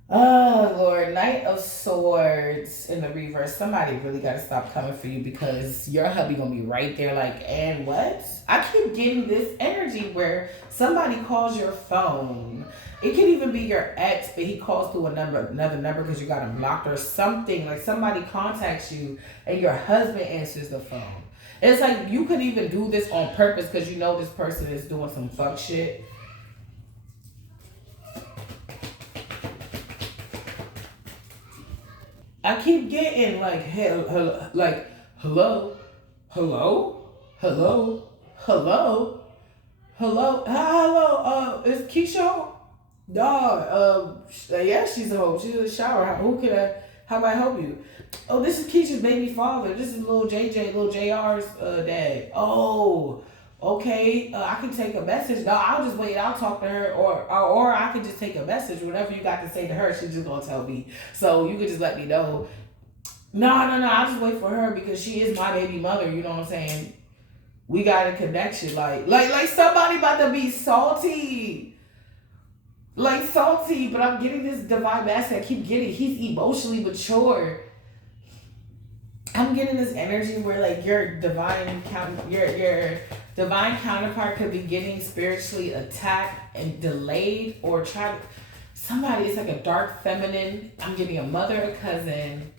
Oh, Lord. Knight of Swords in the reverse. Somebody really got to stop coming for you because your hubby going to be right there like, and what? I keep getting this energy where somebody calls your phone. It can even be your ex, but he calls through another number because you got him blocked or something. Like somebody contacts you and your husband answers the phone. It's like you could even do this on purpose because you know this person is doing some fuck shit. I keep getting like, hello, is Keisha? Dog, yeah, she's home. She's in the shower. How may I help you? Oh, this is Keisha's baby father. This is little JR's dad. Oh, okay. I can take a message. No, I'll just wait. I'll talk to her, or I can just take a message. Whatever you got to say to her, she's just gonna tell me. So you could just let me know. No. I'll just wait for her because she is my baby mother. You know what I'm saying? We got a connection. Like somebody about to be salty. Like salty, but I'm getting this divine master. I keep getting. He's emotionally mature. I'm getting this energy where like your divine your Divine counterpart could be getting spiritually attacked and delayed or try. Somebody is like a dark feminine. I'm getting a mother, a cousin,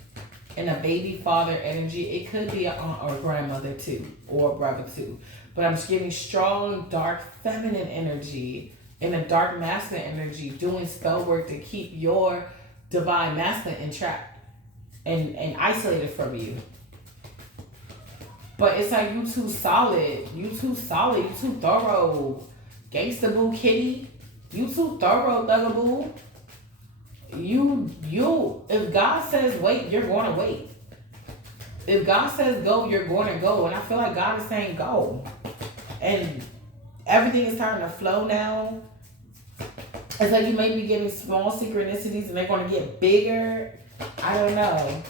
and a baby father energy. It could be an aunt or a grandmother too, or a brother too. But I'm just getting strong, dark feminine energy and a dark masculine energy doing spell work to keep your divine masculine entrapped and isolated from you. But it's like you too solid. You too solid. You too thorough. Gangsta boo kitty. You too thorough, thugaboo. You. If God says wait, you're going to wait. If God says go, you're going to go. And I feel like God is saying go. And everything is starting to flow now. It's like you may be getting small synchronicities and they're going to get bigger. I don't know.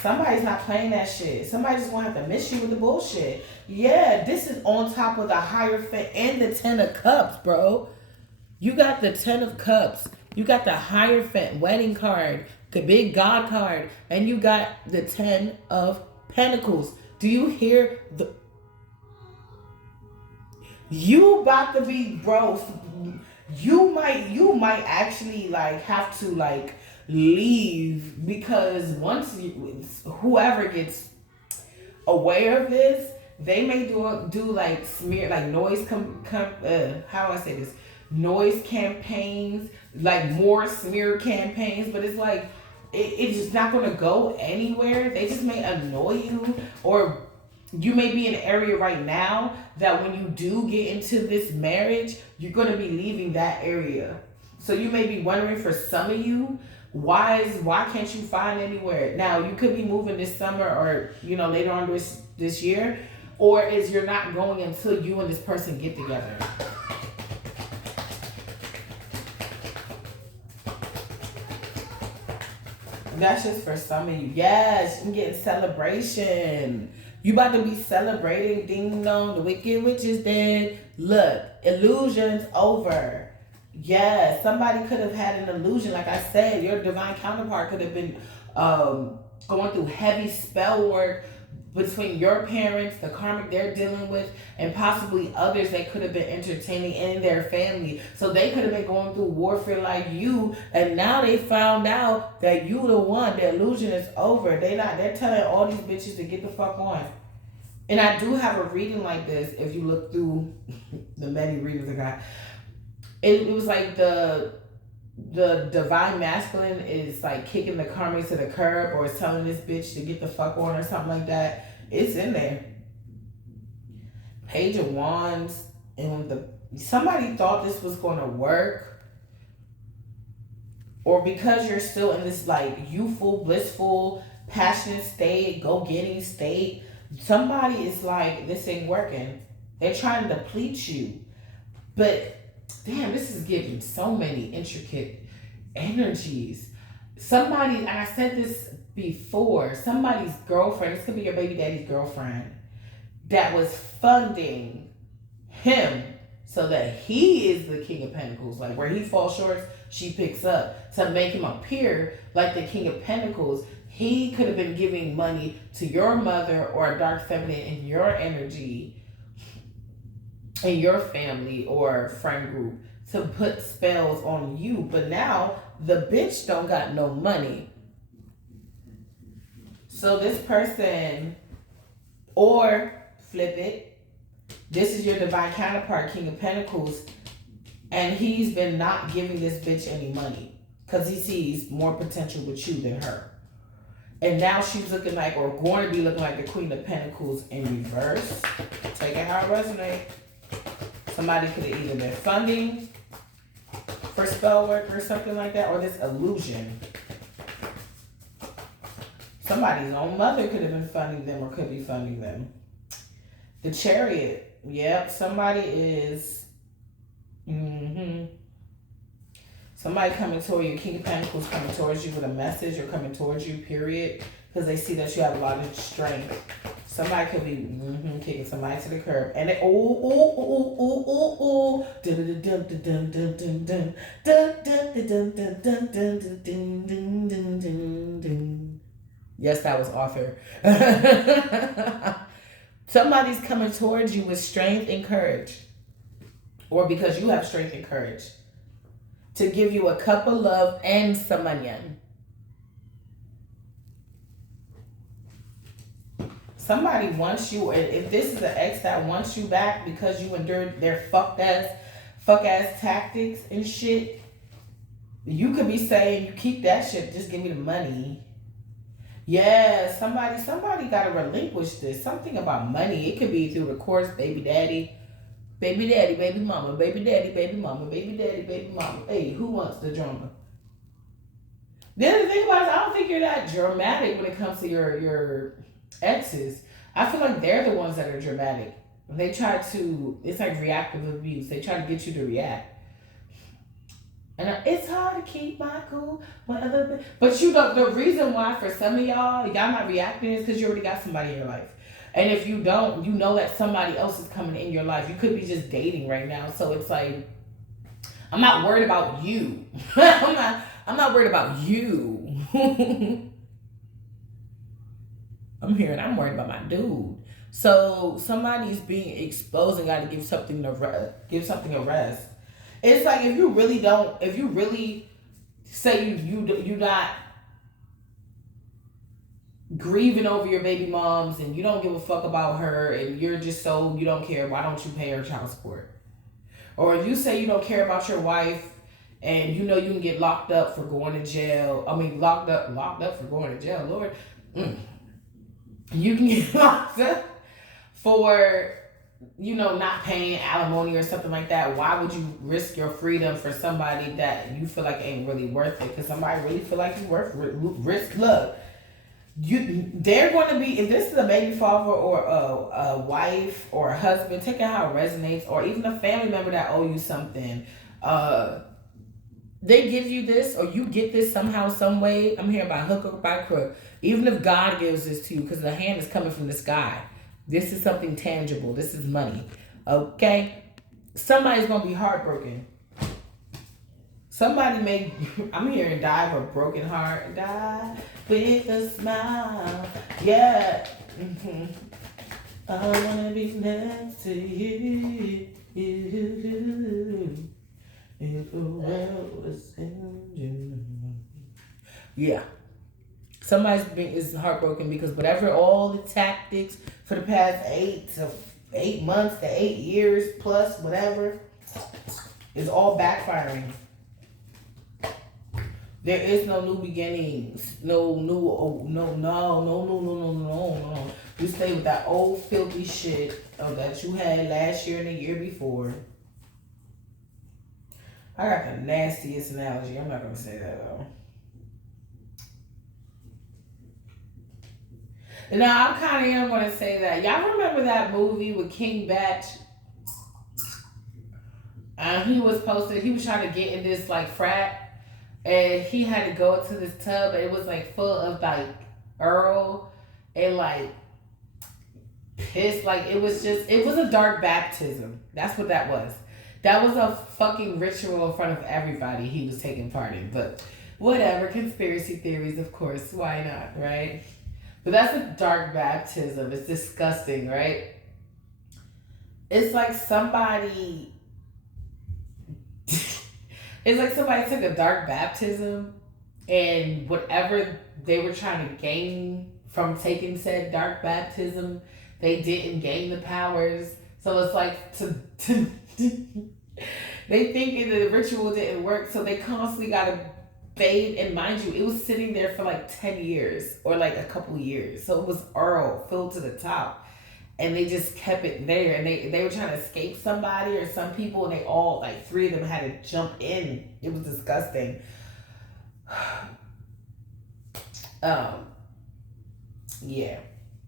Somebody's not playing that shit. Somebody's just going to have to miss you with the bullshit. Yeah, this is on top of the Hierophant and the 10 of Cups, bro. You got the 10 of Cups. You got the Hierophant wedding card, the big God card, and you got the 10 of Pentacles. Do you hear the... You about to be, bro, you might actually like have to like leave, because once whoever gets aware of this, they may do like smear, like noise how do I say this, noise campaigns, like more smear campaigns, but it's like it's just not going to go anywhere. They just may annoy you, or you may be in an area right now that when you do get into this marriage, you're going to be leaving that area. So you may be wondering, for some of you, why can't you find anywhere? Now, you could be moving this summer or, later on this year, or is you're not going until you and this person get together. That's just for some of you. Yes, I'm getting celebration. You about to be celebrating, ding dong, the Wicked Witch is dead. Look, illusion's over. Yes, somebody could have had an illusion. Like I said, your divine counterpart could have been going through heavy spell work between your parents, the karmic they're dealing with, and possibly others they could have been entertaining in their family. So they could have been going through warfare like you, and now they found out that you the one. The illusion is over. They're telling all these bitches to get the fuck on. And I do have a reading like this. If you look through the many readings I got, it was like the divine masculine is like kicking the karmics to the curb, or is telling this bitch to get the fuck on, or something like that. It's in there. Page of Wands, and somebody thought this was going to work, or because you're still in this like youthful, blissful, passionate state, go-getting state, somebody is like, this ain't working. They're trying to deplete you. But damn, this is giving so many intricate energies. Somebody, and I said this before, somebody's girlfriend, this could be your baby daddy's girlfriend, that was funding him so that he is the King of Pentacles. Like where he falls short, she picks up to make him appear like the King of Pentacles. He could have been giving money to your mother or a dark feminine in your energy, in your family or friend group, to put spells on you. But now the bitch don't got no money. So this person, or flip it, this is your divine counterpart, King of Pentacles, and he's been not giving this bitch any money because he sees more potential with you than her. And now she's looking like, or going to be looking like, the Queen of Pentacles in reverse. Take it how it resonates. Somebody could have either been funding for spell work or something like that, or this illusion. Somebody's own mother could have been funding them, or could be funding them. The Chariot. Yep, somebody is... Somebody coming toward you, King of Pentacles coming towards you with a message, or coming towards you, period, because they see that you have a lot of strength. Somebody could be kicking somebody to the curb, and they yes, that was author. Somebody's coming towards you with strength and courage, or because you have strength and courage, to give you a cup of love and some money. Somebody wants you, and if this is an ex that wants you back because you endured their fuck ass tactics and shit, you could be saying, you keep that shit, just give me the money. Yeah, somebody gotta relinquish this. Something about money. It could be through the course, baby daddy, baby mama, baby daddy, baby mama, baby daddy, baby mama. Hey, who wants the drama? The other thing about it, I don't think you're that dramatic when it comes to your exes. I feel like they're the ones that are dramatic. They try to, it's like reactive abuse. They try to get you to react. And it's hard to keep my cool when other, but you know the reason why for some of y'all not reacting is because you already got somebody in your life. And if you don't, you know that somebody else is coming in your life. You could be just dating right now. So it's like, I'm not worried about you. I'm not worried about you. I'm here and I'm worried about my dude. So somebody's being exposed and got to give something a rest. It's like if you really say you not grieving over your baby moms and you don't give a fuck about her and you're just so you don't care, why don't you pay her child support? Or if you say you don't care about your wife and you know you can get locked up for going to jail. I mean locked up for going to jail, Lord. You can get locked up for not paying alimony or something like that. Why would you risk your freedom for somebody that you feel like ain't really worth it? Because somebody really feel like you're worth risk love. They're going to be, if this is a baby father or a wife or a husband, take it how it resonates, or even a family member that owe you something. They give you this, or you get this somehow, some way. I'm here by hook or by crook. Even if God gives this to you, because the hand is coming from the sky. This is something tangible. This is money. Okay? Somebody's going to be heartbroken. Somebody may, I'm hearing die of a broken heart. Die with a smile. Yeah. Mm-hmm. I want to be next to you. If the world was ending. Yeah. Somebody's is heartbroken because whatever all the tactics for the past 8 months to 8 years plus whatever is all backfiring. There is no new beginnings. No. You stay with that old filthy shit that you had last year and the year before. I got the nastiest analogy. I'm not gonna say that though. Now, I'm kind of going to want to say that. Y'all remember that movie with King Batch? He was trying to get in this, like, frat. And he had to go into this tub. And it was, like, full of, like, Earl. And, like, piss. Like, it was a dark baptism. That's what that was. That was a fucking ritual in front of everybody he was taking part in. But whatever. Conspiracy theories, of course. Why not, right? But that's a dark baptism. It's disgusting, right? It's like somebody took a dark baptism and whatever they were trying to gain from taking said dark baptism, they didn't gain the powers. So it's like they think the ritual didn't work, so they constantly gotta bathe, and mind you, it was sitting there for like 10 years or like a couple years. So it was Earl filled to the top. And they just kept it there. And they were trying to escape somebody or some people, and they all, like 3 of them had to jump in. It was disgusting. Yeah.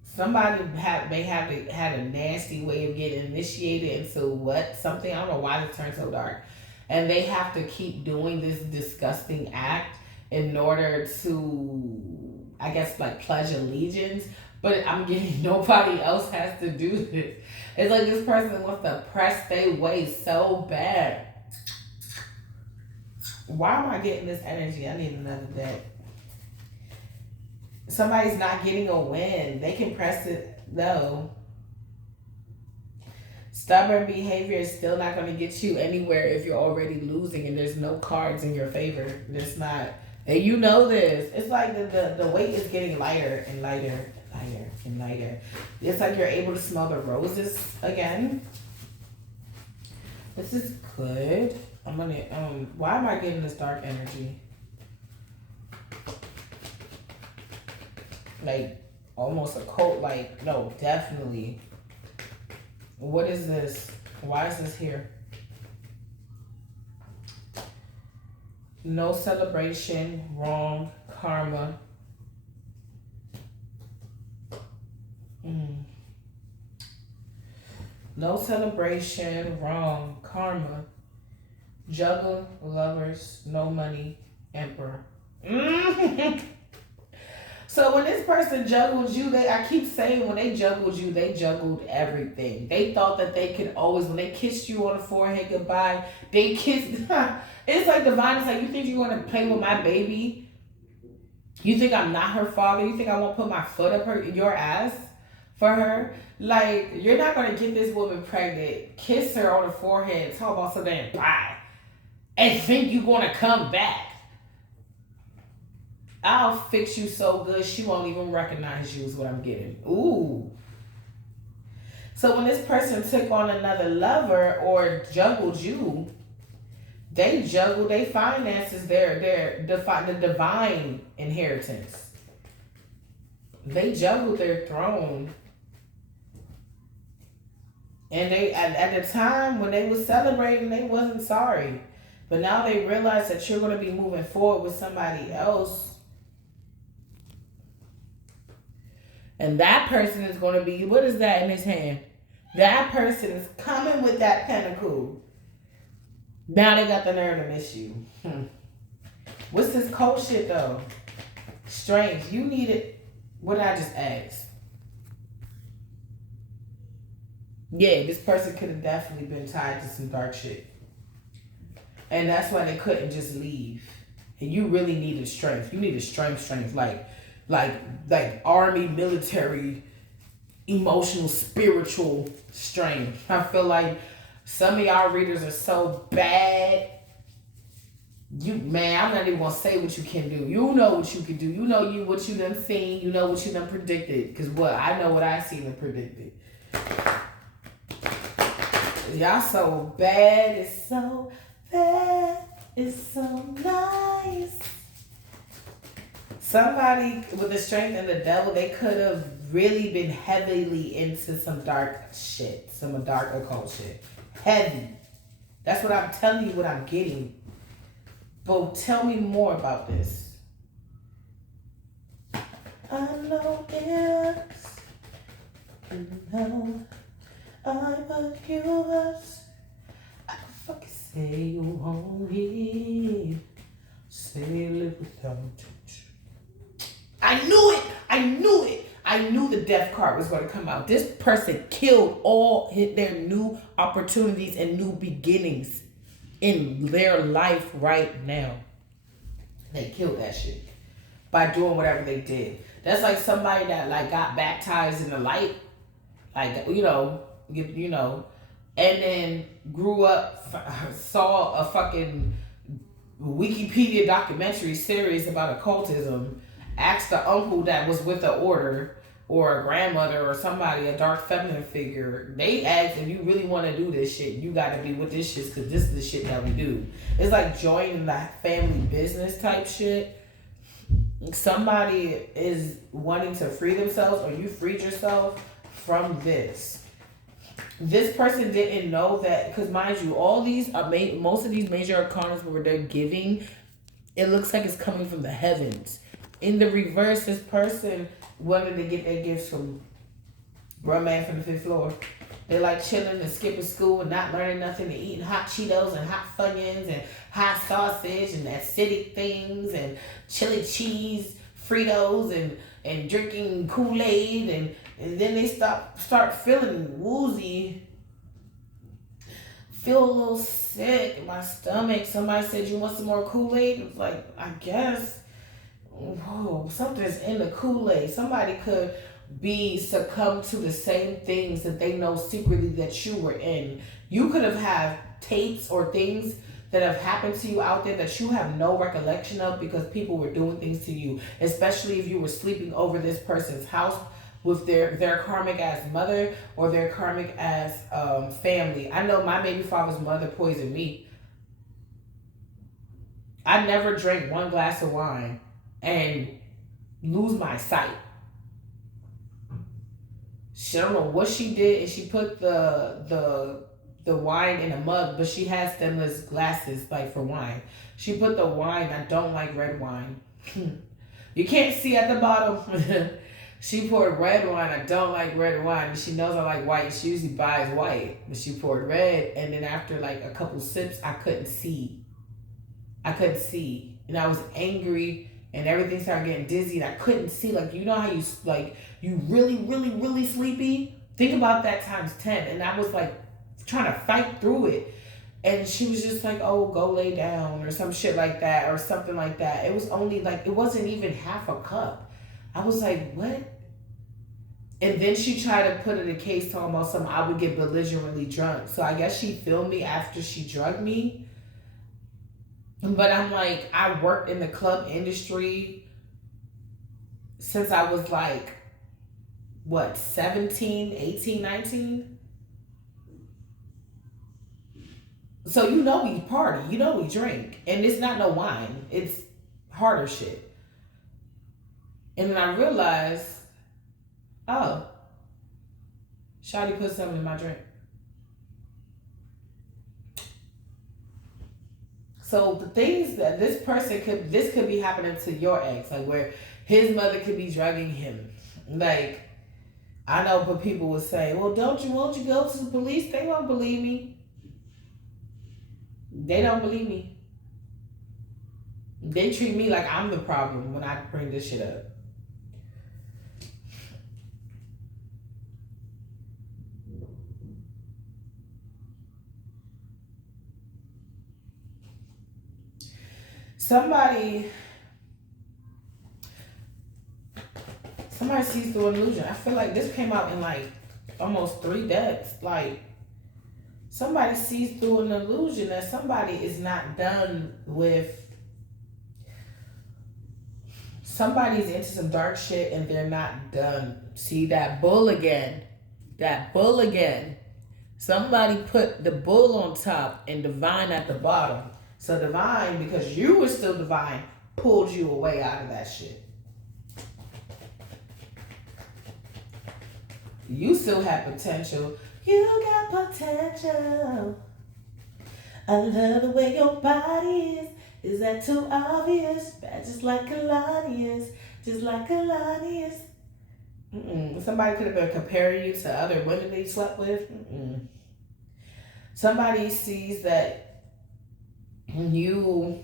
Somebody had a nasty way of getting initiated into something. I don't know why this turned so dark. And they have to keep doing this disgusting act in order to, I guess, like pledge allegiance. But I'm getting nobody else has to do this. It's like this person wants to press their way so bad. Why am I getting this energy? I need another deck. Somebody's not getting a win. They can press it though. Stubborn behavior is still not going to get you anywhere if you're already losing and there's no cards in your favor. There's not. And you know this. It's like the weight is getting lighter and lighter and lighter and lighter. It's like you're able to smell the roses again. This is good. I'm gonna why am I getting this dark energy? Like almost a cult, like no, definitely. What is this? Why is this here? No celebration, wrong, karma. No celebration, wrong, karma. Juggle, lovers, no money, emperor. So when this person juggled you, I keep saying when they juggled you, they juggled everything. They thought that they could always, when they kissed you on the forehead goodbye, they kissed. It's like divine. It's like, you think you're going to play with my baby? You think I'm not her father? You think I won't put my foot up your ass for her? Like, you're not going to get this woman pregnant, kiss her on the forehead, talk about something, bye, and think you're going to come back. I'll fix you so good she won't even recognize you is what I'm getting. Ooh. So when this person took on another lover or juggled you, they juggled their finances, the divine inheritance. They juggled their throne. And they at the time when they was celebrating, they wasn't sorry. But now they realize that you're going to be moving forward with somebody else. And that person is going to be, what is that in his hand? That person is coming with that pentacle. Now they got the nerve to miss you. What's this cold shit though? Strange. You need it. What did I just ask? Yeah, this person could have definitely been tied to some dark shit. And that's why they couldn't just leave. And you really needed strength. You needed strength, like army, military, emotional, spiritual strength. I feel like some of y'all readers are so bad. I'm not even gonna say what you can do. You know what you can do. You know what you done seen. You know what you done predicted. Cause I know what I seen and predicted. Y'all so bad. It's so bad. It's so nice. Somebody with the strength and the devil, they could have really been heavily into some dark shit. Some dark occult shit. Heavy. That's what I'm telling you, what I'm getting. But tell me more about this. I know it's, you know, I put you first. I fucking say you won't leave. Say live without touch. I knew it. I knew the death card was going to come out. This person killed all their new opportunities and new beginnings in their life right now. They killed that shit by doing whatever they did. That's like somebody that like got baptized in the light, like you know, and then grew up, saw a fucking Wikipedia documentary series about occultism, asked the uncle that was with the order or a grandmother or somebody, a dark feminine figure. They asked, if you really want to do this shit, you got to be with this shit because this is the shit that we do. It's like joining the family business type shit. Somebody is wanting to free themselves or you freed yourself from this. This person didn't know that, because mind you, all these most of these major arcanas where they're giving, it looks like it's coming from the heavens. In the reverse, this person wanted to get their gifts from bruh man from the 5th floor. They like chilling and skipping school and not learning nothing and eating hot Cheetos and hot Funyuns and hot sausage and acidic things and chili cheese, Fritos and drinking Kool-Aid and then they start feeling woozy, feel a little sick in my stomach. Somebody said, you want some more Kool-Aid? It was like, I guess. Whoa, something's in the Kool-Aid. Somebody could be succumb to the same things that they know secretly that you were in. You could have had tapes or things that have happened to you out there that you have no recollection of because people were doing things to you, especially if you were sleeping over this person's house with their karmic ass mother or their karmic ass family. I know my baby father's mother poisoned me. I never drank one glass of wine and lose my sight. She, I don't know what she did, and she put the wine in a mug, but she has stemless glasses like for wine. She put the wine. I don't like red wine. You can't see at the bottom. She poured red wine. I don't like red wine. She knows I like white. She usually buys white, but she poured red, and then after like a couple sips, I couldn't see. And I was angry, and everything started getting dizzy, and I couldn't see. Like, you know how you really, really, really sleepy? Think about that times 10. And I was like trying to fight through it. And she was just like, oh, go lay down or some shit like that or something like that. It was only like, it wasn't even half a cup. I was like, what? And then she tried to put in a case talking about something I would get belligerently drunk. So I guess she filmed me after she drugged me. But I'm like, I worked in the club industry since I was like, what, 17, 18, 19? So you know we party, you know we drink. And it's not no wine, it's harder shit. And then I realized, oh, Shawty put something in my drink. So the things that this could be happening to your ex, like where his mother could be drugging him. Like, I know, but people would say, well, won't you go to the police? They won't believe me. They don't believe me. They treat me like I'm the problem when I bring this shit up. Somebody sees through an illusion. I feel like this came out in like almost 3 decks. Like, somebody sees through an illusion that somebody is not done with. Somebody's into some dark shit and they're not done. See that bull again. That bull again. Somebody put the bull on top and divine at the bottom. So divine, because you were still divine, pulled you away out of that shit. You still have potential. You got potential. I love the way your body is. Is that too obvious? Bad just like Kalani is. Just like Kalani is. Somebody could have been comparing you to other women they slept with. Somebody sees that you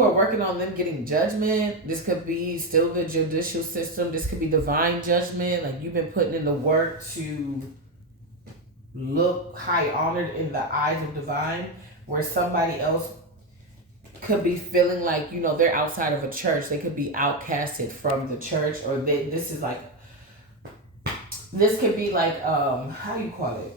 are working on them getting judgment. This could be still the judicial system. This could be divine judgment. Like, you've been putting in the work to look high honored in the eyes of divine, where somebody else could be feeling like, you know, they're outside of a church. They could be outcasted from the church, or this could be like, how do you call it?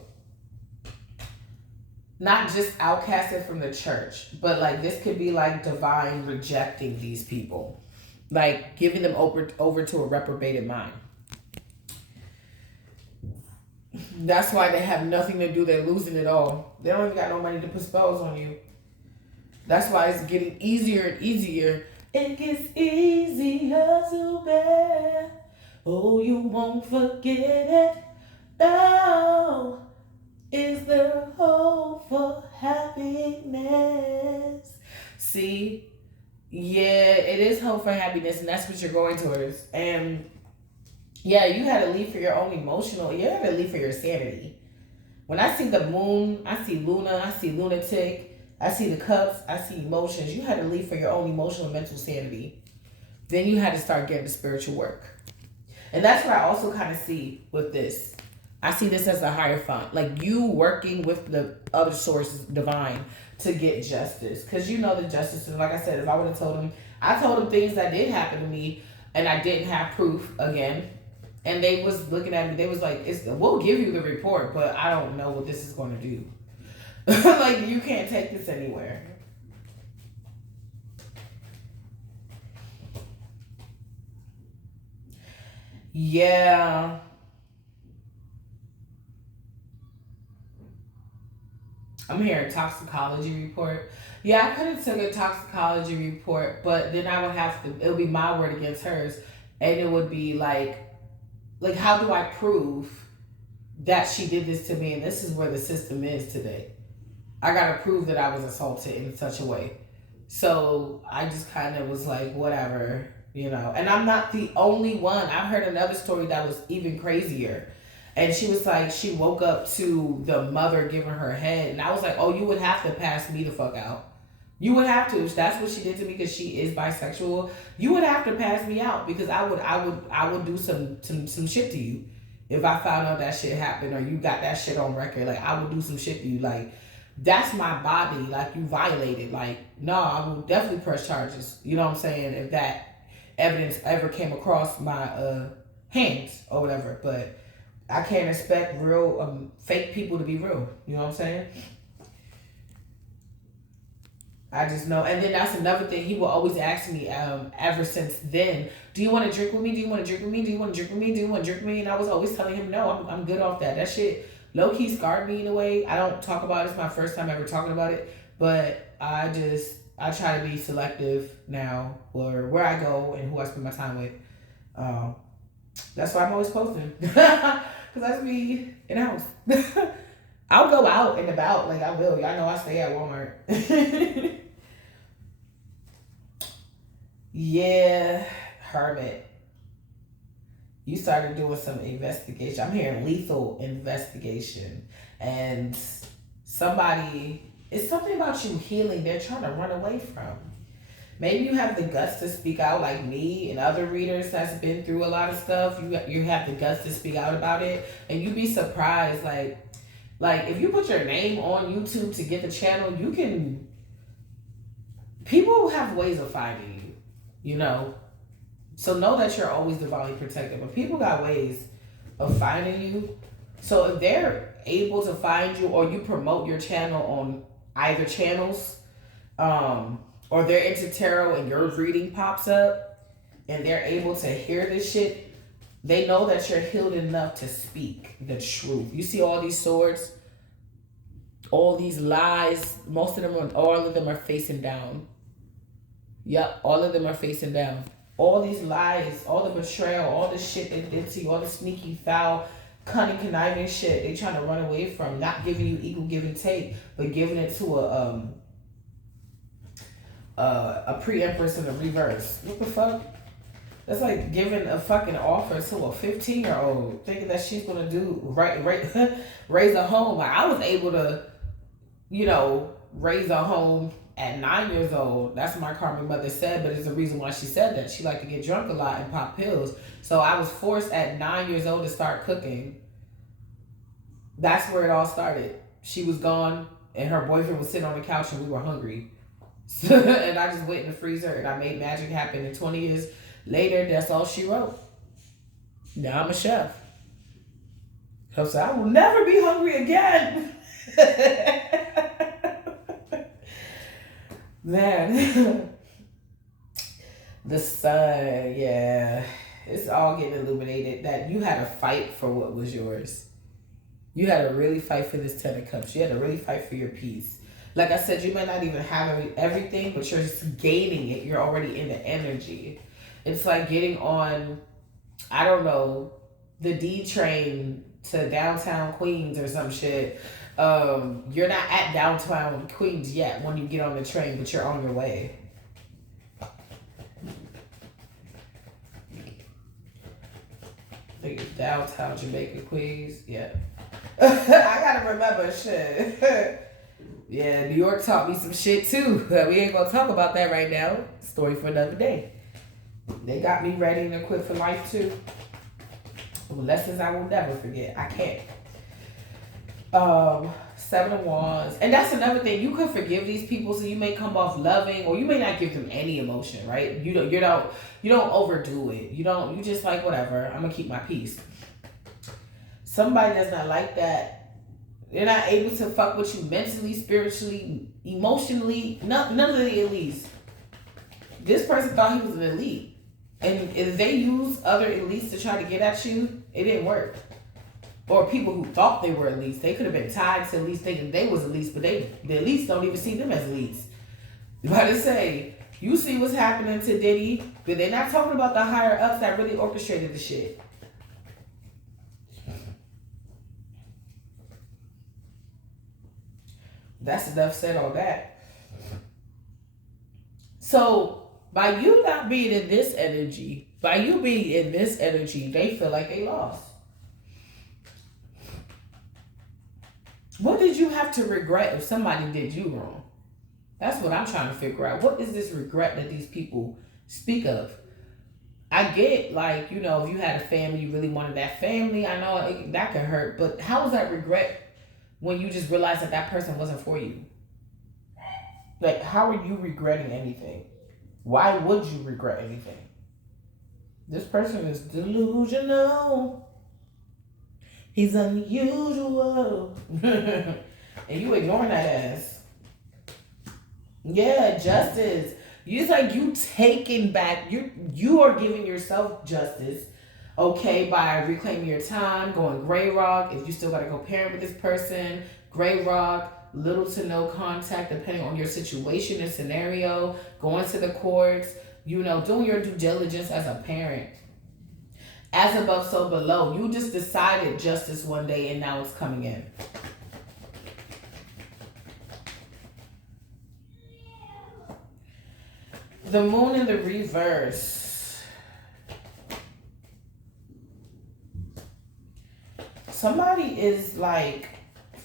Not just outcasted from the church, but like this could be like divine rejecting these people, like giving them over to a reprobated mind. That's why they have nothing to do. They're losing it all. They don't even got no money to put spells on you. That's why it's getting easier and easier. It gets easier to bear. Oh, you won't forget it. No. Is there hope for happiness? See? Yeah, it is hope for happiness, and that's what you're going towards. And yeah, you had to leave for your own emotional, you had to leave for your sanity. When I see the moon, I see Luna, I see lunatic, I see the cups, I see emotions. You had to leave for your own emotional, mental sanity. Then you had to start getting the spiritual work. And that's what I also kind of see with this. I see this as a higher font. Like, you working with the other sources, divine, to get justice. Because you know the justice. And like I said, if I would have told him, I told him things that did happen to me. and I didn't have proof again. And they was looking at me. They was like, "We'll give you the report, but I don't know what this is going to do. Like, you can't take this anywhere." Yeah. I'm hearing toxicology report. Yeah, I could have took a toxicology report, but then I would have to. It would be my word against hers, and it would be like, how do I prove that she did this to me? And this is where the system is today. I gotta prove that I was assaulted in such a way. So I just kind of was like, whatever, you know. And I'm not the only one. I heard another story that was even crazier. And she was like, she woke up to the mother giving her head. And I was like, oh, you would have to pass me the fuck out. You would have to. If that's what she did to me, because she is bisexual, you would have to pass me out, because I would do some shit to you if I found out that shit happened, or you got that shit on record. Like, I would do some shit to you. Like, that's my body. Like, you violated. Like, no, I will definitely press charges. You know what I'm saying? If that evidence ever came across my hands or whatever. But I can't expect real fake people to be real. You know what I'm saying? I just know. And then that's another thing. He will always ask me, ever since then, do you want to drink with me? Do you want to drink with me? Do you want to drink with me? Do you want to drink with me? And I was always telling him, no, I'm good off that. That shit low-key scarred me in a way. I don't talk about it. It's my first time ever talking about it. But I try to be selective now, or where I go and who I spend my time with. That's why I'm always posting. Because I just be in the house. I'll go out and about. Like, I will. Y'all know I stay at Walmart. Yeah, Hermit. You started doing some investigation. I'm hearing lethal investigation. And it's something about you healing they're trying to run away from. Maybe you have the guts to speak out, like me and other readers that's been through a lot of stuff. You have the guts to speak out about it. And you'd be surprised, like if you put your name on YouTube to get the channel, people have ways of finding you, you know? So know that you're always divinely protected, but people got ways of finding you. So if they're able to find you, or you promote your channel on either channels, or they're into tarot and your reading pops up and they're able to hear this shit, they know that you're healed enough to speak the truth. You see all these swords, all these lies, all of them are facing down. Yep, all of them are facing down. All these lies, all the betrayal, all the shit they did to you, all the sneaky, foul, cunning, conniving shit they trying to run away from, not giving you equal give and take, but giving it to a pre-empress in the reverse. What the fuck? That's like giving a fucking offer to a 15-year-old, thinking that she's gonna do raise a home. Like, I was able to, raise a home at 9 years old. That's what my karmic mother said, but it's the reason why she said that. She liked to get drunk a lot and pop pills. So I was forced at 9 years old to start cooking. That's where it all started. She was gone and her boyfriend was sitting on the couch and we were hungry. And I just went in the freezer and I made magic happen. And 20 years later, that's all she wrote. Now I'm a chef. So I will never be hungry again. Man. The sun, yeah. It's all getting illuminated that you had to fight for what was yours. You had to really fight for this 10 of Cups. You had to really fight for your peace. Like I said, you might not even have everything, but you're just gaining it. You're already in the energy. It's like getting on, I don't know, the D train to downtown Queens or some shit. You're not at downtown Queens yet when you get on the train, but you're on your way. I think it's downtown Jamaica, Queens. Yeah. I gotta remember shit. Yeah, New York taught me some shit too. We ain't gonna talk about that right now. Story for another day. They got me ready and equipped for life too. Lessons I will never forget. I can't. Seven of Wands. And that's another thing. You could forgive these people, so you may come off loving, or you may not give them any emotion, right? You don't overdo it. You just like, whatever, I'm gonna keep my peace. Somebody that's not like that, they're not able to fuck with you mentally, spiritually, emotionally, none of the elites. This person thought he was an elite. And if they use other elites to try to get at you, it didn't work. Or people who thought they were elites. They could have been tied to elites thinking they was elites, but the elites don't even see them as elites. You about to say, you see what's happening to Diddy, but they're not talking about the higher ups that really orchestrated the shit. That's enough said on that. So, by you not being in this energy, they feel like they lost. What did you have to regret if somebody did you wrong? That's what I'm trying to figure out. What is this regret that these people speak of? I get, like, if you had a family, you really wanted that family. I know that could hurt, but how is that regret when you just realize that person wasn't for you? Like, how are you regretting anything? Why would you regret anything? This person is delusional. He's unusual. And you ignoring that ass. Yeah, justice. It's like you taking back, you are giving yourself justice, okay, by reclaiming your time, going gray rock, if you still gotta go parent with this person, gray rock, little to no contact depending on your situation and scenario, going to the courts, doing your due diligence as a parent. As above, so below. You just decided justice one day and now it's coming in. The moon in the reverse. Somebody is like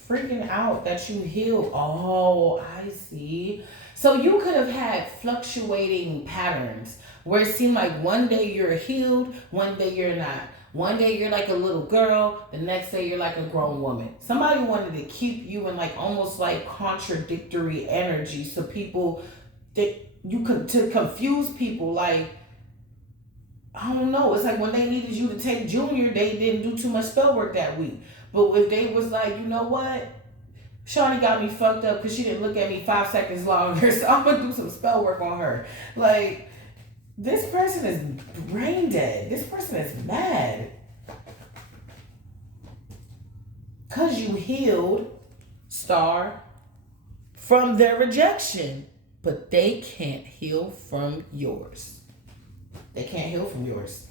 freaking out that you healed. Oh, I see. So you could have had fluctuating patterns where it seemed like one day you're healed, one day you're not. One day you're like a little girl, the next day you're like a grown woman. Somebody wanted to keep you in like almost like contradictory energy, so people to confuse people. Like, I don't know, it's like when they needed you to take junior, they didn't do too much spell work that week. But if they was like, you know what, Shawnee got me fucked up because she didn't look at me 5 seconds longer, so I'm gonna do some spell work on her. Like, this person is brain dead. This person is mad. Because you healed, star, from their rejection. But they can't heal from yours. They can't heal from yours.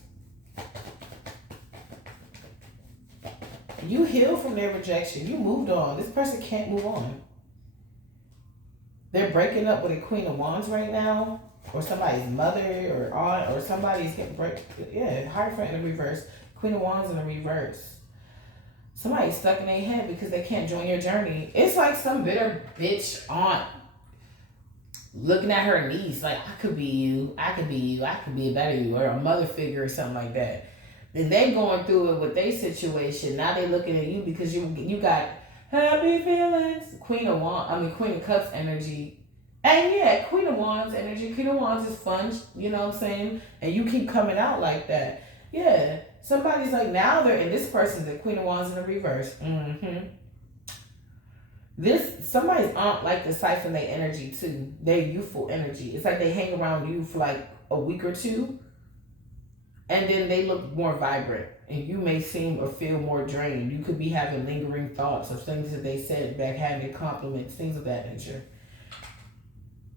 You healed from their rejection. You moved on. This person can't move on. They're breaking up with a Queen of Wands right now. Or somebody's mother or aunt, or somebody's getting Hierophant in the reverse, Queen of Wands in the reverse. Somebody's stuck in their head because they can't join your journey. It's like some bitter bitch aunt looking at her niece like, I could be you, I could be a better you, or a mother figure or something like that. And they going through it with their situation. Now they looking at you because you got happy feelings. Queen of Cups energy. And yeah, Queen of Wands energy. Queen of Wands is fun, you know what I'm saying? And you keep coming out like that. Yeah. Somebody's like, now they're in, this person's the Queen of Wands in the reverse. Somebody's aunt like to siphon their energy too. Their youthful energy. It's like they hang around you for like a week or two. And then they look more vibrant. And you may seem or feel more drained. You could be having lingering thoughts of things that they said, backhanded compliments, things of that nature.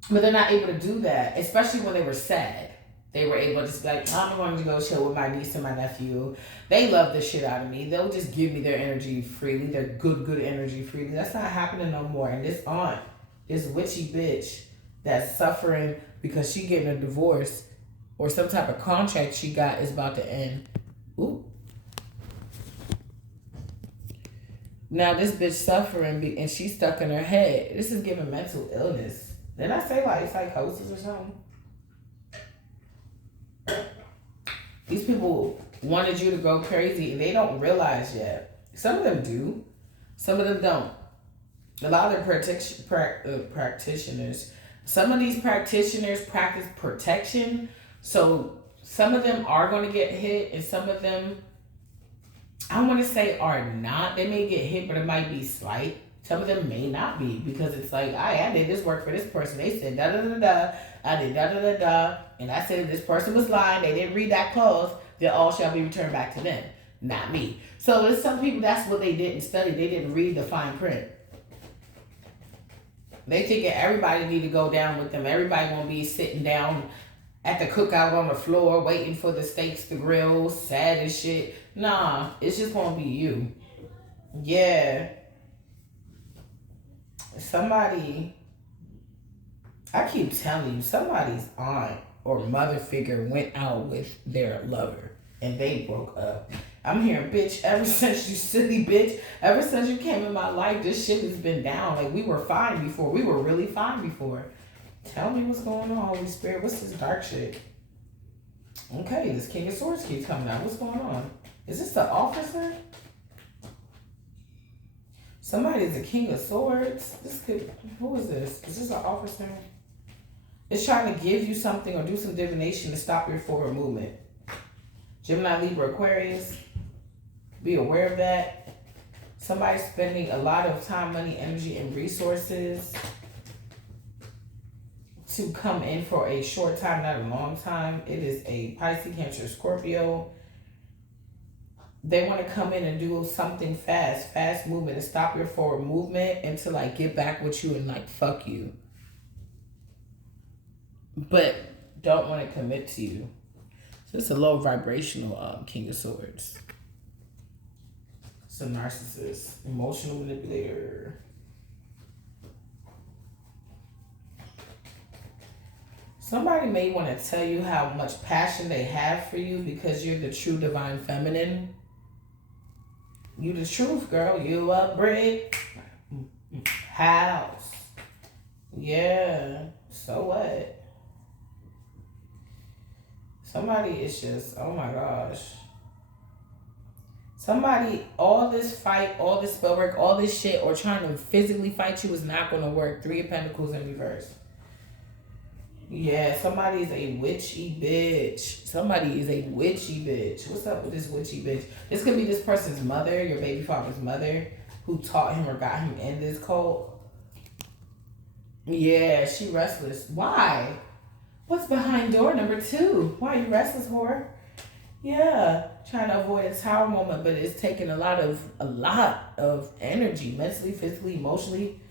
But they're not able to do that, especially when they were sad. They were able to just be like, I'm going to go chill with my niece and my nephew. They love the shit out of me. They'll just give me their energy freely, their good energy freely. That's not happening no more. And this aunt, this witchy bitch that's suffering because she getting a divorce or some type of contract she got is about to end. Ooh. Now this bitch suffering and she's stuck in her head. This is giving mental illness. Did I say like psychosis or something? These people wanted you to go crazy and they don't realize yet. Some of them do. Some of them don't. A lot of practitioners. Some of these practitioners practice protection, so some of them are going to get hit, and some of them, I want to say, are not. They may get hit, but it might be slight. Some of them may not be, because it's like, I did this work for this person. They said da da da da. I did da da da da, and I said this person was lying. They didn't read that clause. Then all shall be returned back to them, not me. So there's some people, that's what they didn't study. They didn't read the fine print. They thinking everybody need to go down with them. Everybody gonna be sitting down at the cookout on the floor waiting for the steaks to grill, sad as shit. Nah, it's just gonna be you. Yeah. Somebody, I keep telling you, somebody's aunt or mother figure went out with their lover and they broke up. I'm hearing, bitch, ever since you silly bitch, ever since you came in my life, this shit has been down. Like, we were fine before. We were really fine before. Tell me what's going on, Holy Spirit. What's this dark shit? Okay, this King of Swords keeps coming out. What's going on? Is this the officer? Somebody's a King of Swords. Who is this? Is this an officer? It's trying to give you something or do some divination to stop your forward movement. Gemini, Libra, Aquarius. Be aware of that. Somebody's spending a lot of time, money, energy, and resources to come in for a short time, not a long time. It is a Pisces, Cancer, Scorpio. They want to come in and do something fast movement to stop your forward movement and to like get back with you and like fuck you. But don't want to commit to you. So it's a low vibrational King of Swords. It's a narcissist, emotional manipulator. Somebody may want to tell you how much passion they have for you because you're the true divine feminine. You the truth, girl. You a brick house. Yeah. So what? Somebody is just, oh my gosh. Somebody, all this fight, all this spell work, all this shit, or trying to physically fight you is not going to work. 3 of Pentacles in reverse. Yeah, somebody's a witchy bitch. Somebody is a witchy bitch. What's up with this witchy bitch? This could be this person's mother, your baby father's mother, who taught him or got him in this cult. Yeah, she restless. Why? What's behind door number 2? Why are you restless, whore? Yeah, trying to avoid a tower moment, but it's taking a lot of energy, mentally, physically, emotionally,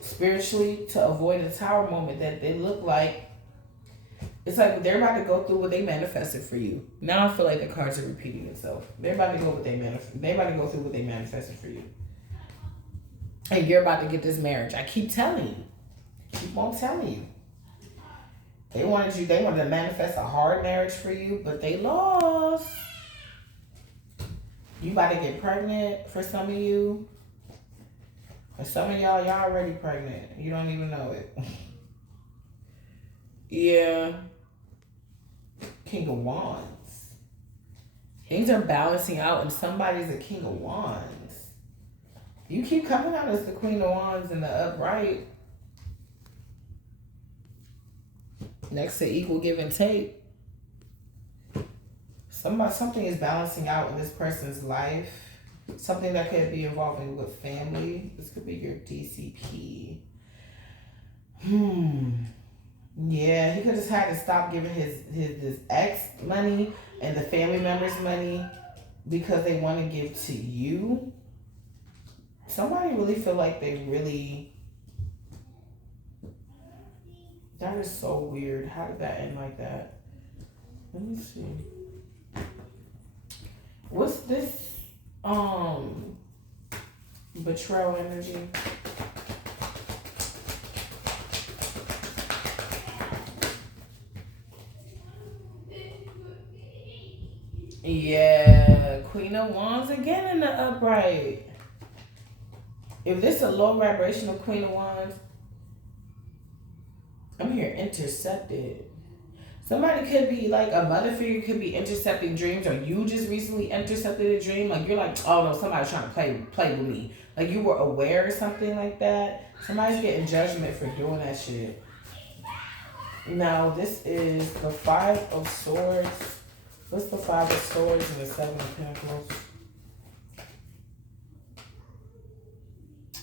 spiritually, to avoid a tower moment that they look like. It's like they're about to go through what they manifested for you. Now I feel like the cards are repeating itself. They're about to go what they they're about to go through what they manifested for you. And you're about to get this marriage. I keep telling you. Keep on telling you. They wanted to manifest a hard marriage for you, but they lost. You about to get pregnant for some of you. And some of y'all already pregnant. You don't even know it. Yeah. King of Wands. Things are balancing out and somebody's a King of Wands. You keep coming out as the Queen of Wands in the upright. Next to equal give and take. Something is balancing out in this person's life. Something that could be involving with family. This could be your DCP. Yeah, he could just had to stop giving his ex money and the family members money because they want to give to you. Somebody really feel like they really... That is so weird. How did that end like that? Let me see. What's this? Betrayal energy. Yeah, Queen of Wands again in the upright. If this is a low vibrational Queen of Wands, I'm here intercepted. Somebody could be like a mother figure could be intercepting dreams, or you just recently intercepted a dream. Like you're like, oh no, somebody's trying to play with me. Like you were aware or something like that. Somebody's getting judgment for doing that shit. Now this is the Five of Swords. What's the Five of Swords and the Seven of Pentacles?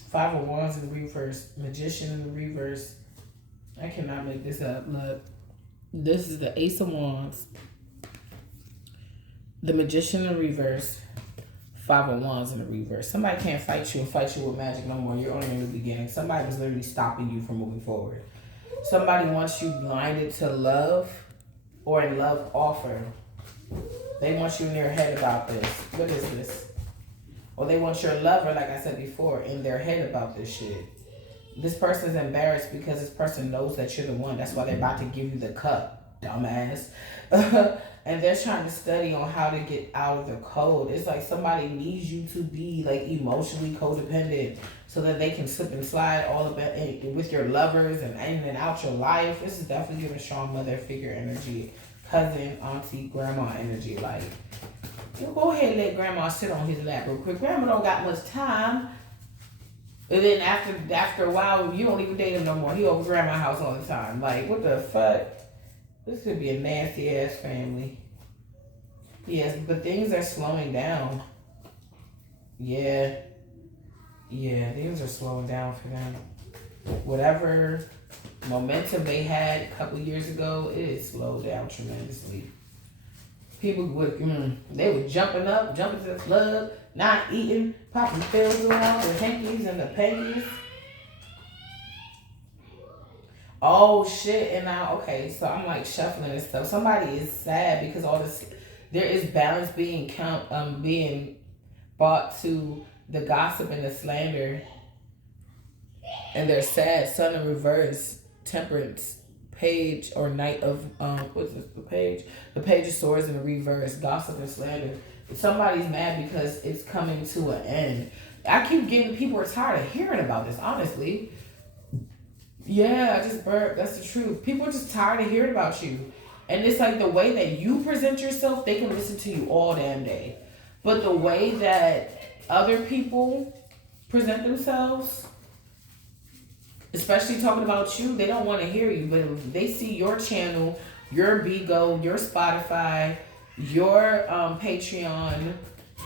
Five of Wands in the reverse. Magician in the reverse. I cannot make this up. Look. This is the Ace of Wands. The Magician in reverse. Five of Wands in the reverse. Somebody can't fight you and fight you with magic no more. You're only in the beginning. Somebody was literally stopping you from moving forward. Somebody wants you blinded to love or a love offer. They want you in their head about this. What is this? Or they want your lover, like I said before, in their head about this shit. This person's embarrassed because this person knows that you're the one. That's why they're about to give you the cup, dumbass. And they're trying to study on how to get out of the code. It's like somebody needs you to be like emotionally codependent so that they can slip and slide all about with your lovers and in and out your life. This is definitely giving strong mother figure energy, cousin, auntie, grandma energy. Like, you go ahead and let grandma sit on his lap real quick. Grandma don't got much time. And then after a while, you don't even date him no more. He over grandma's house all the time. Like, what the fuck? This could be a nasty ass family. Yes, but things are slowing down. Yeah. Yeah, things are slowing down for them. Whatever momentum they had a couple years ago, it is slowed down tremendously. People would, they were jumping to the club, not eating, popping pills around, the hankies and the panties. Oh shit, and now, okay, so I'm like shuffling and stuff. Somebody is sad because all this, there is balance being brought to the gossip and the slander. And they're sad. Sun in reverse, Temperance, Page or Knight of, what's this, the Page? The Page of Swords in the reverse, gossip and slander. Somebody's mad because it's coming to an end. I keep getting, people are tired of hearing about this, honestly. Yeah, I just burped. That's the truth. People are just tired of hearing about you. And it's like the way that you present yourself, they can listen to you all damn day. But the way that other people present themselves, especially talking about you, they don't want to hear you. But if they see your channel, your Bigo, your Spotify, your Patreon,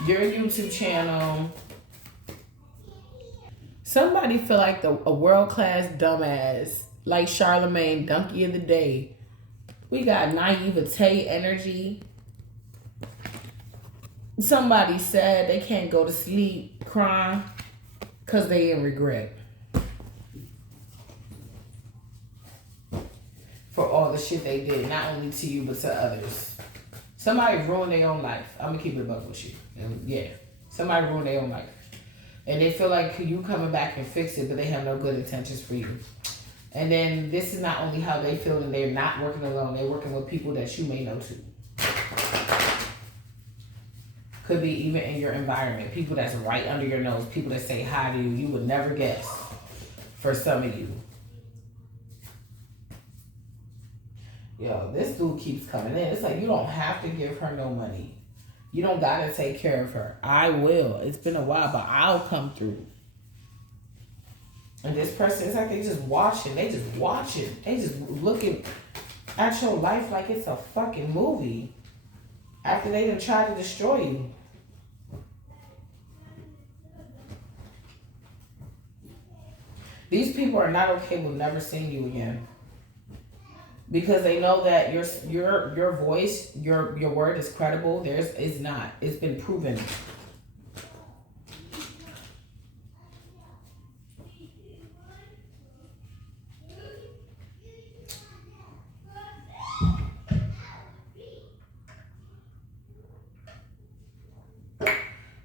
your YouTube channel, somebody feel like a world-class dumbass, like Charlemagne, donkey of the day. We got naivete energy. Somebody said they can't go to sleep crying because they in regret for all the shit they did, not only to you, but to others. Somebody ruined their own life. I'm going to keep it above with you. And yeah, somebody ruined their own life. And they feel like you coming back and fix it, but they have no good intentions for you. And then this is not only how they feel, and they're not working alone. They're working with people that you may know too. Could be even in your environment. People that's right under your nose. People that say hi to you. You would never guess for some of you. Yo, this dude keeps coming in. It's like you don't have to give her no money. You don't gotta take care of her. I will. It's been a while, but I'll come through. And this person, it's like they just watching. They just watching. They just looking at your life like it's a fucking movie. After they done tried to destroy you. These people are not okay with never seeing you again. Because they know that your voice, your word is credible. Theirs is not. It's been proven.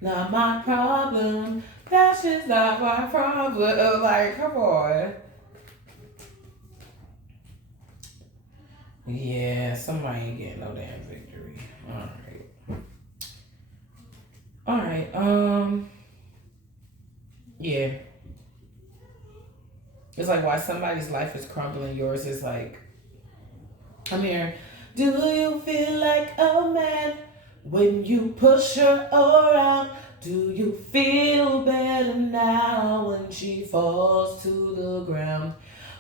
Not my problem. That's just not my problem. Like, come on. Yeah, somebody ain't getting no damn victory. Alright. Yeah. It's like why somebody's life is crumbling, yours is like, I'm here. Do you feel like a man when you push her around? Do you feel better now when she falls to the ground?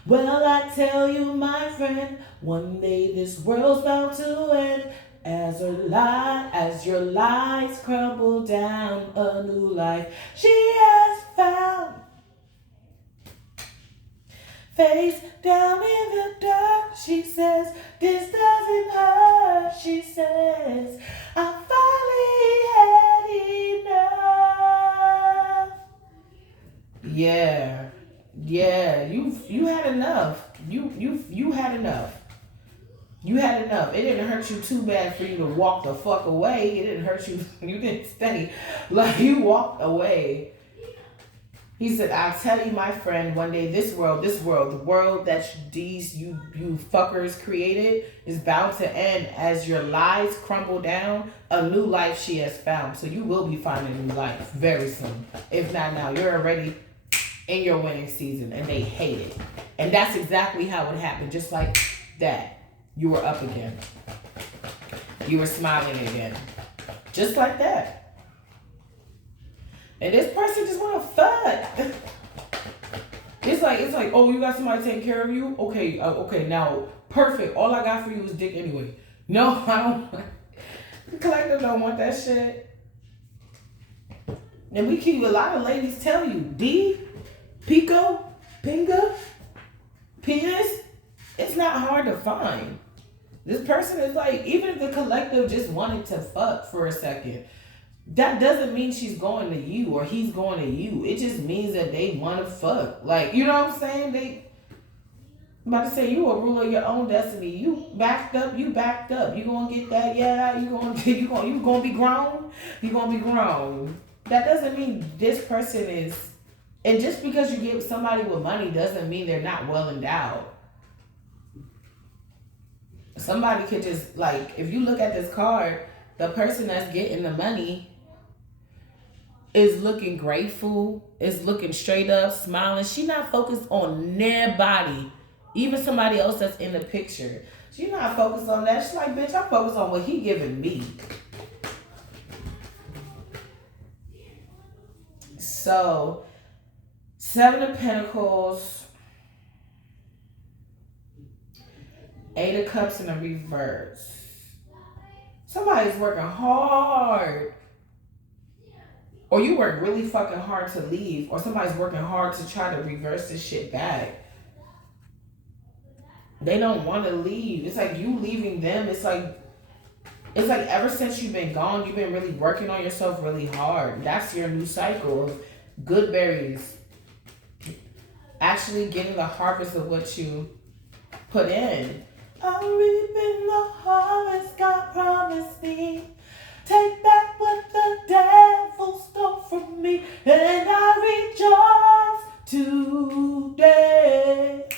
Well, I tell you, my friend, one day this world's bound to end. As your lies crumble down, a new life she has found. Face down in the dirt, she says, this doesn't hurt, she says, I finally had enough. Yeah, you had enough. You had enough. You had enough. It didn't hurt you too bad for you to walk the fuck away. It didn't hurt you. You didn't stay. Like, you walked away. He said, I'll tell you, my friend, one day the world that you fuckers created is bound to end. As your lies crumble down, a new life she has found. So you will be finding a new life very soon. If not now, you're already in your winning season and they hate it. And that's exactly how it happened. Just like that. You were up again. You were smiling again. Just like that. And this person just want to fuck. It's like, oh, you got somebody taking care of you? Okay, now, perfect. All I got for you is dick anyway. No, I don't. The collective don't want that shit. And we keep, a lot of ladies tell you, D, Pico, Pinga, penis, it's not hard to find. This person is like, even if the collective just wanted to fuck for a second, that doesn't mean she's going to you or he's going to you. It just means that they want to fuck. Like, you know what I'm saying? I'm about to say, you a ruler of your own destiny. You backed up. You gonna get that? Yeah. You gonna be grown. You gonna be grown. That doesn't mean this person is. And just because you give somebody with money doesn't mean they're not well endowed. Somebody could just, like, if you look at this card, the person that's getting the money is looking grateful, is looking straight up, smiling. She not focused on their body, even somebody else that's in the picture. She not focused on that. She's like, bitch, I'm focused on what he giving me. So, 7 of Pentacles, 8 of Cups in a reverse. Somebody's working hard. Or you work really fucking hard to leave. Or somebody's working hard to try to reverse this shit back. They don't want to leave. It's like you leaving them. It's like ever since you've been gone, you've been really working on yourself really hard. That's your new cycle of good berries. Actually getting the harvest of what you put in. I'm reaping the harvest God promised me. Take back what the devil stole from me, and I rejoice today.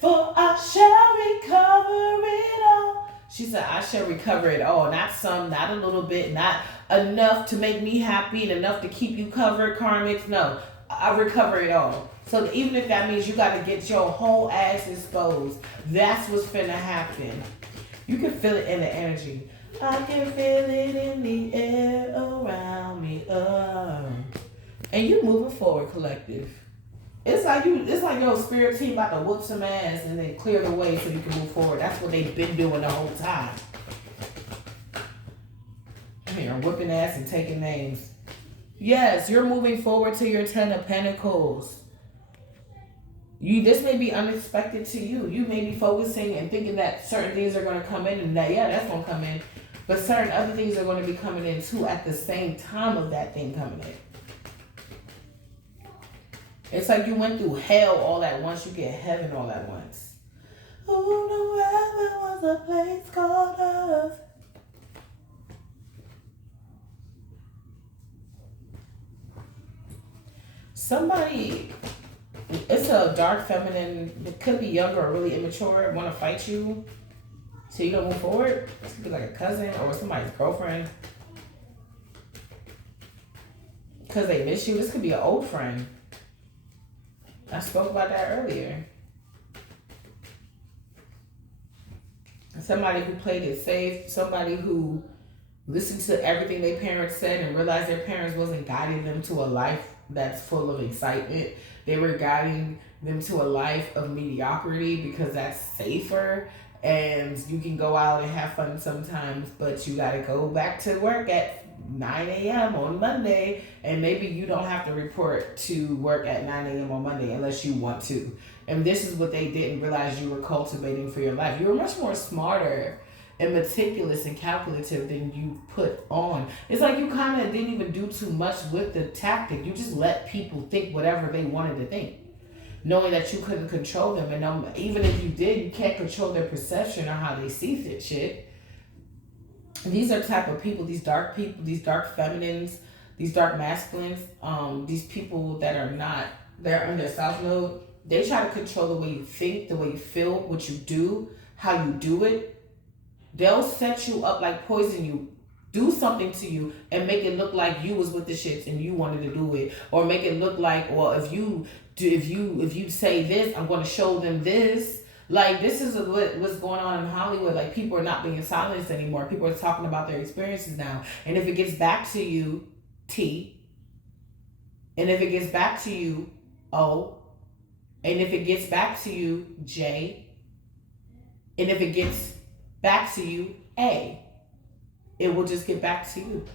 For I shall recover it all. She said, I shall recover it all. Not some, not a little bit, not enough to make me happy and enough to keep you covered, karmics. No, I recover it all. So even if that means you got to get your whole ass exposed, that's what's finna happen. You can feel it in the energy. I can feel it in the air around me. And you moving forward, collective. It's like your spirit team about to whoop some ass and then clear the way so you can move forward. That's what they've been doing the whole time. You're whooping ass and taking names. Yes, you're moving forward to your 10 of Pentacles. This may be unexpected to you. You may be focusing and thinking that certain things are going to come in and that's going to come in. But certain other things are going to be coming in too at the same time of that thing coming in. It's like you went through hell all at once. You get heaven all at once. Oh, no, heaven was a place called Earth. Somebody, it's a dark feminine, it could be younger or really immature, want to fight you so you don't move forward. It could be like a cousin or somebody's girlfriend. Because they miss you. This could be an old friend. I spoke about that earlier. somebody who played it safe, somebody who listened to everything their parents said and realized their parents wasn't guiding them to a life that's full of excitement. They were guiding them to a life of mediocrity because that's safer, and you can go out and have fun sometimes, but you got to go back to work at 9 a.m. on Monday, and maybe you don't have to report to work at 9 a.m. on Monday unless you want to. And this is what they didn't realize you were cultivating for your life. You were much more smarter and meticulous and calculative than you put on. It's like you kind of didn't even do too much with the tactic. You just let people think whatever they wanted to think, knowing that you couldn't control them. And even if you did, you can't control their perception or how they see shit. These are type of people, these dark feminines, these dark masculines, these people that are not, they're in their south node. They try to control the way you think, the way you feel, what you do, how you do it. They'll set you up, like poison you, do something to you and make it look like you was with the shits and you wanted to do it, or make it look like, well, if you say this, I'm going to show them this. Like, this is what's going on in Hollywood. Like, people are not being silenced anymore. People are talking about their experiences now. And if it gets back to you, T, and if it gets back to you, O, and if it gets back to you, J, and if it gets back to you, A, it will just get back to you.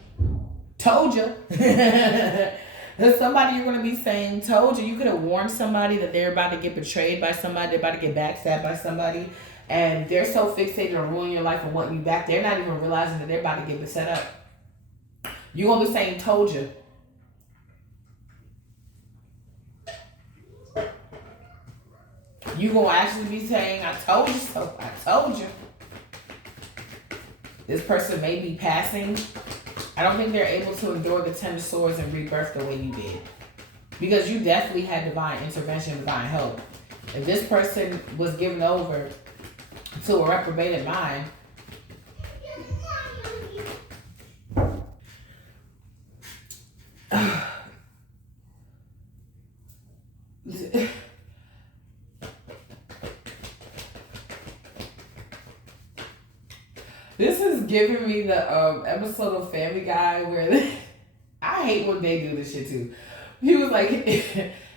Told you. There's somebody you're going to be saying, told you. You could have warned somebody that they're about to get betrayed by somebody, they're about to get backstabbed by somebody, and they're so fixated on ruining your life and wanting you back, they're not even realizing that they're about to get set up. You're going to be saying, told you. You're going to actually be saying, I told you so. I told you. This person may be passing. I don't think they're able to endure the 10 of swords and rebirth the way you did. Because you definitely had divine intervention, divine help. If this person was given over to a reprobated mind, this is giving me the episode of Family Guy where I hate when they do this shit too. He was like,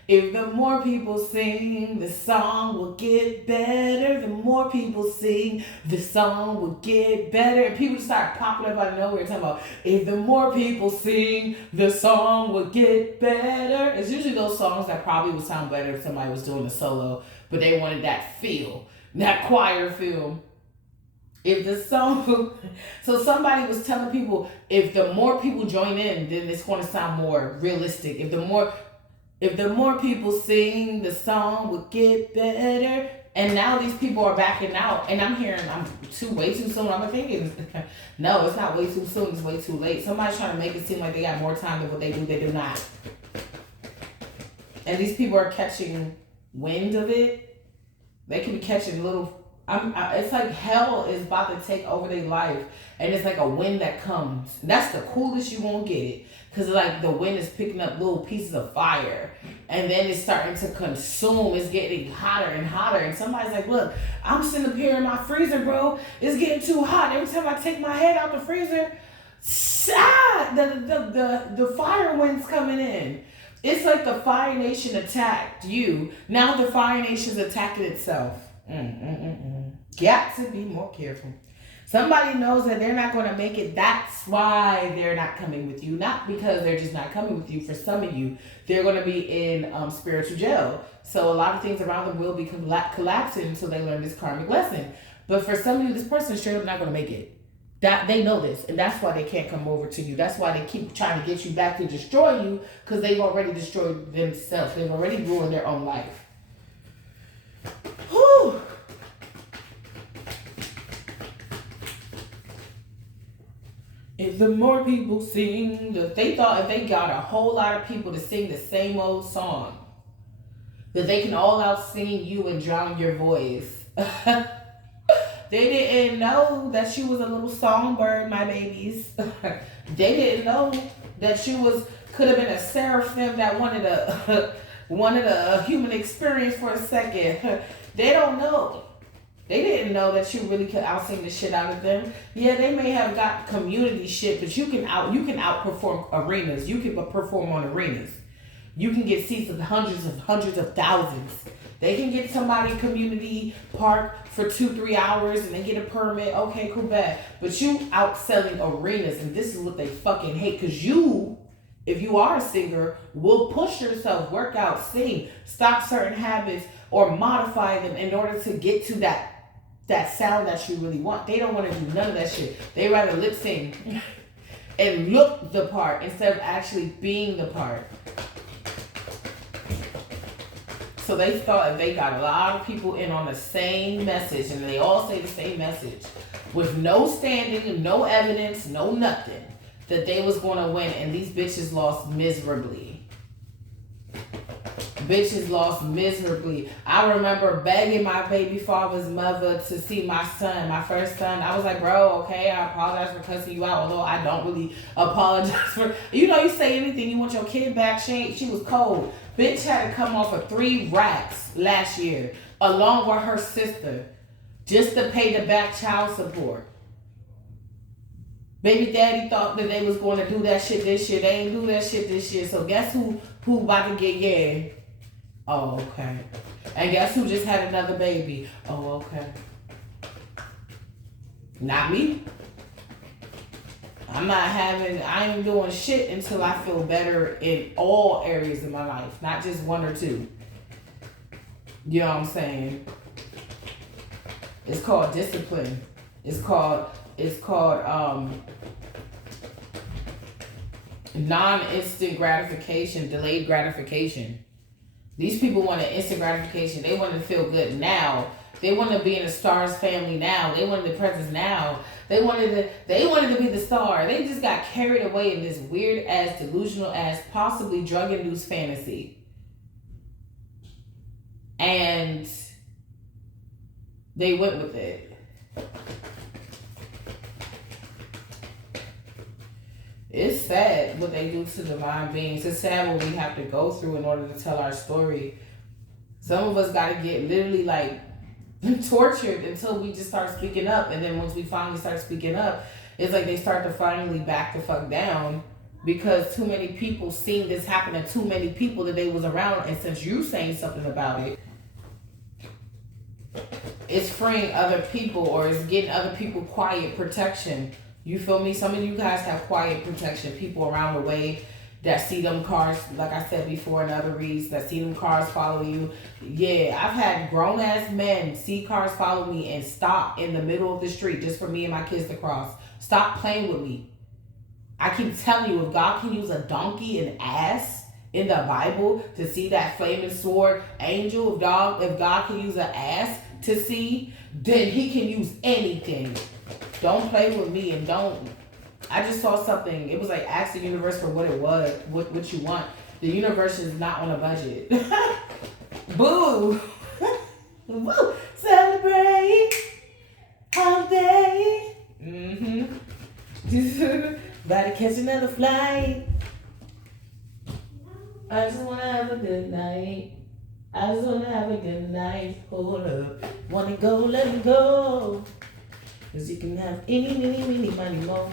if the more people sing, the song will get better. The more people sing, the song will get better. And people just start popping up out of nowhere talking about, if the more people sing, the song will get better. It's usually those songs that probably would sound better if somebody was doing a solo, but they wanted that feel, that choir feel. If the song, so somebody was telling people, if the more people join in, then it's going to sound more realistic. If the more people sing, the song will get better. And now these people are backing out, and I'm hearing way too soon. I'm thinking, no, it's not way too soon. It's way too late. Somebody's trying to make it seem like they got more time than what they do. They do not. And these people are catching wind of it. They could be catching little. It's like hell is about to take over their life, and it's like a wind that comes. That's the coolest you won't get it, because like the wind is picking up little pieces of fire, and then it's starting to consume. It's getting hotter and hotter, and somebody's like, "Look, I'm sitting up here in my freezer, bro. It's getting too hot. Every time I take my head out the freezer, the fire wind's coming in." It's like the Fire Nation attacked you. Now the Fire Nation's attacking itself. Got to be more careful. Somebody knows that they're not going to make it. That's why they're not coming with you. Not because they're just not coming with you. For some of you, they're going to be in spiritual jail. So a lot of things around them will be collapsing until they learn this karmic lesson. But for some of you, this person is straight up not going to make it. That they know this, and that's why they can't come over to you. That's why they keep trying to get you back to destroy you, because they've already destroyed themselves. They've already ruined their own life. Whew. If the more people sing, they thought if they got a whole lot of people to sing the same old song, that they can all out sing you and drown your voice. They didn't know that she was a little songbird, my babies. They didn't know that she could have been a seraphim that wanted a human experience for a second. They don't know. They didn't know that you really could out-sing the shit out of them. Yeah, they may have got community shit, but you can outperform arenas. You can perform on arenas. You can get seats of hundreds of thousands. They can get somebody community park for 2-3 hours and they get a permit. Okay, cool, bad. But you outselling arenas, and this is what they fucking hate. Because you, if you are a singer, will push yourself, work out, sing, stop certain habits, or modify them in order to get to that sound that you really want. They don't want to do none of that shit. They rather lip sing and look the part instead of actually being the part. So they thought they got a lot of people in on the same message, and they all say the same message with no standing, no evidence, no nothing, that they was going to win, and these bitches lost miserably. Bitches lost miserably. I remember begging my baby father's mother to see my son, my first son. I was like, bro, okay, I apologize for cussing you out, although I don't really apologize for, you say anything, you want your kid back. She was cold. Bitch had to come off of 3 racks last year, along with her sister, just to pay the back child support. Baby daddy thought that they was going to do that shit this year. They ain't do that shit this year. So guess who about to get yeah? Oh, okay. And guess who just had another baby? Oh, okay. Not me. I ain't doing shit until I feel better in all areas of my life, not just 1 or 2. You know what I'm saying? It's called discipline. It's called non-instant gratification, delayed gratification. These people want an instant gratification. They want to feel good now. They want to be in a star's family now. They wanted the presence now. They wanted to be the star. They just got carried away in this weird ass, delusional ass, possibly drug induced fantasy. And they went with it. It's sad what they do to divine beings. It's sad what we have to go through in order to tell our story. Some of us got to get literally tortured until we just start speaking up. And then once we finally start speaking up, it's like they start to finally back the fuck down because too many people seen this happen to too many people that they was around. And since you saying something about it, it's freeing other people, or it's getting other people quiet protection. You feel me? Some of you guys have quiet protection. People around the way that see them cars, like I said before in other reads, that see them cars follow you. Yeah, I've had grown-ass men see cars follow me and stop in the middle of the street just for me and my kids to cross. Stop playing with me. I keep telling you, if God can use a donkey and ass in the Bible to see that flaming sword angel, if God can use an ass to see, then he can use anything. Don't play with me, and don't. I just saw something. It was like, ask the universe for what it was, what you want. The universe is not on a budget. Boo. Woo. Celebrate. Holiday. About to catch another flight. I just want to have a good night. I just want to have a good night. Hold up. Want to go, let me go. Because you can have any money more.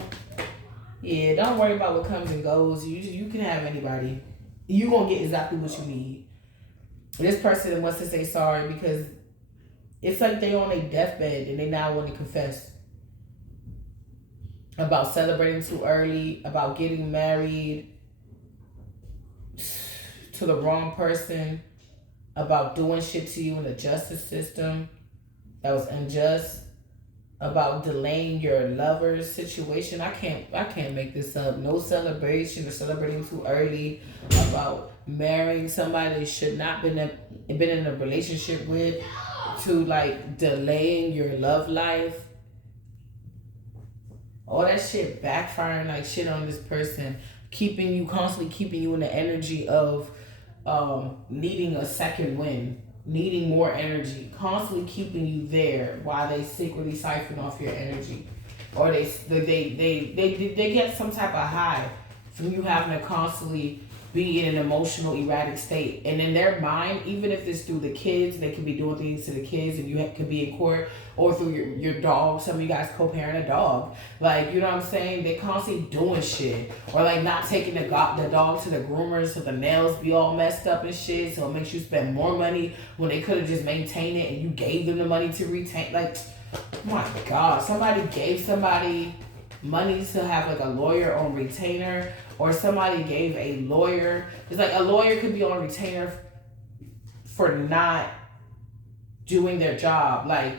Yeah, don't worry about what comes and goes. You can have anybody. You're going to get exactly what you need. This person wants to say sorry because it's like they on a deathbed and they now want to confess about celebrating too early, about getting married to the wrong person, about doing shit to you in the justice system that was unjust, about delaying your lover's situation. I can't make this up. No celebration or celebrating too early, about marrying somebody they should not been in a relationship with, to delaying your love life. All that shit backfiring like shit on this person, constantly keeping you in the energy of needing a second win, needing more energy, constantly keeping you there while they secretly siphon off your energy, or they get some type of high from you having to constantly be in an emotional erratic state. And in their mind, even if it's through the kids, they could be doing things to the kids and you could be in court, or through your dog. Some of you guys co-parent a dog, like, you know what I'm saying, they constantly doing shit, or like not taking the dog to the groomers so the nails be all messed up and shit, so it makes you spend more money when they could have just maintained it and you gave them the money to retain. Like, oh my god, somebody gave somebody money to have like a lawyer on retainer, or somebody gave a lawyer. It's like a lawyer could be on retainer for not doing their job. Like,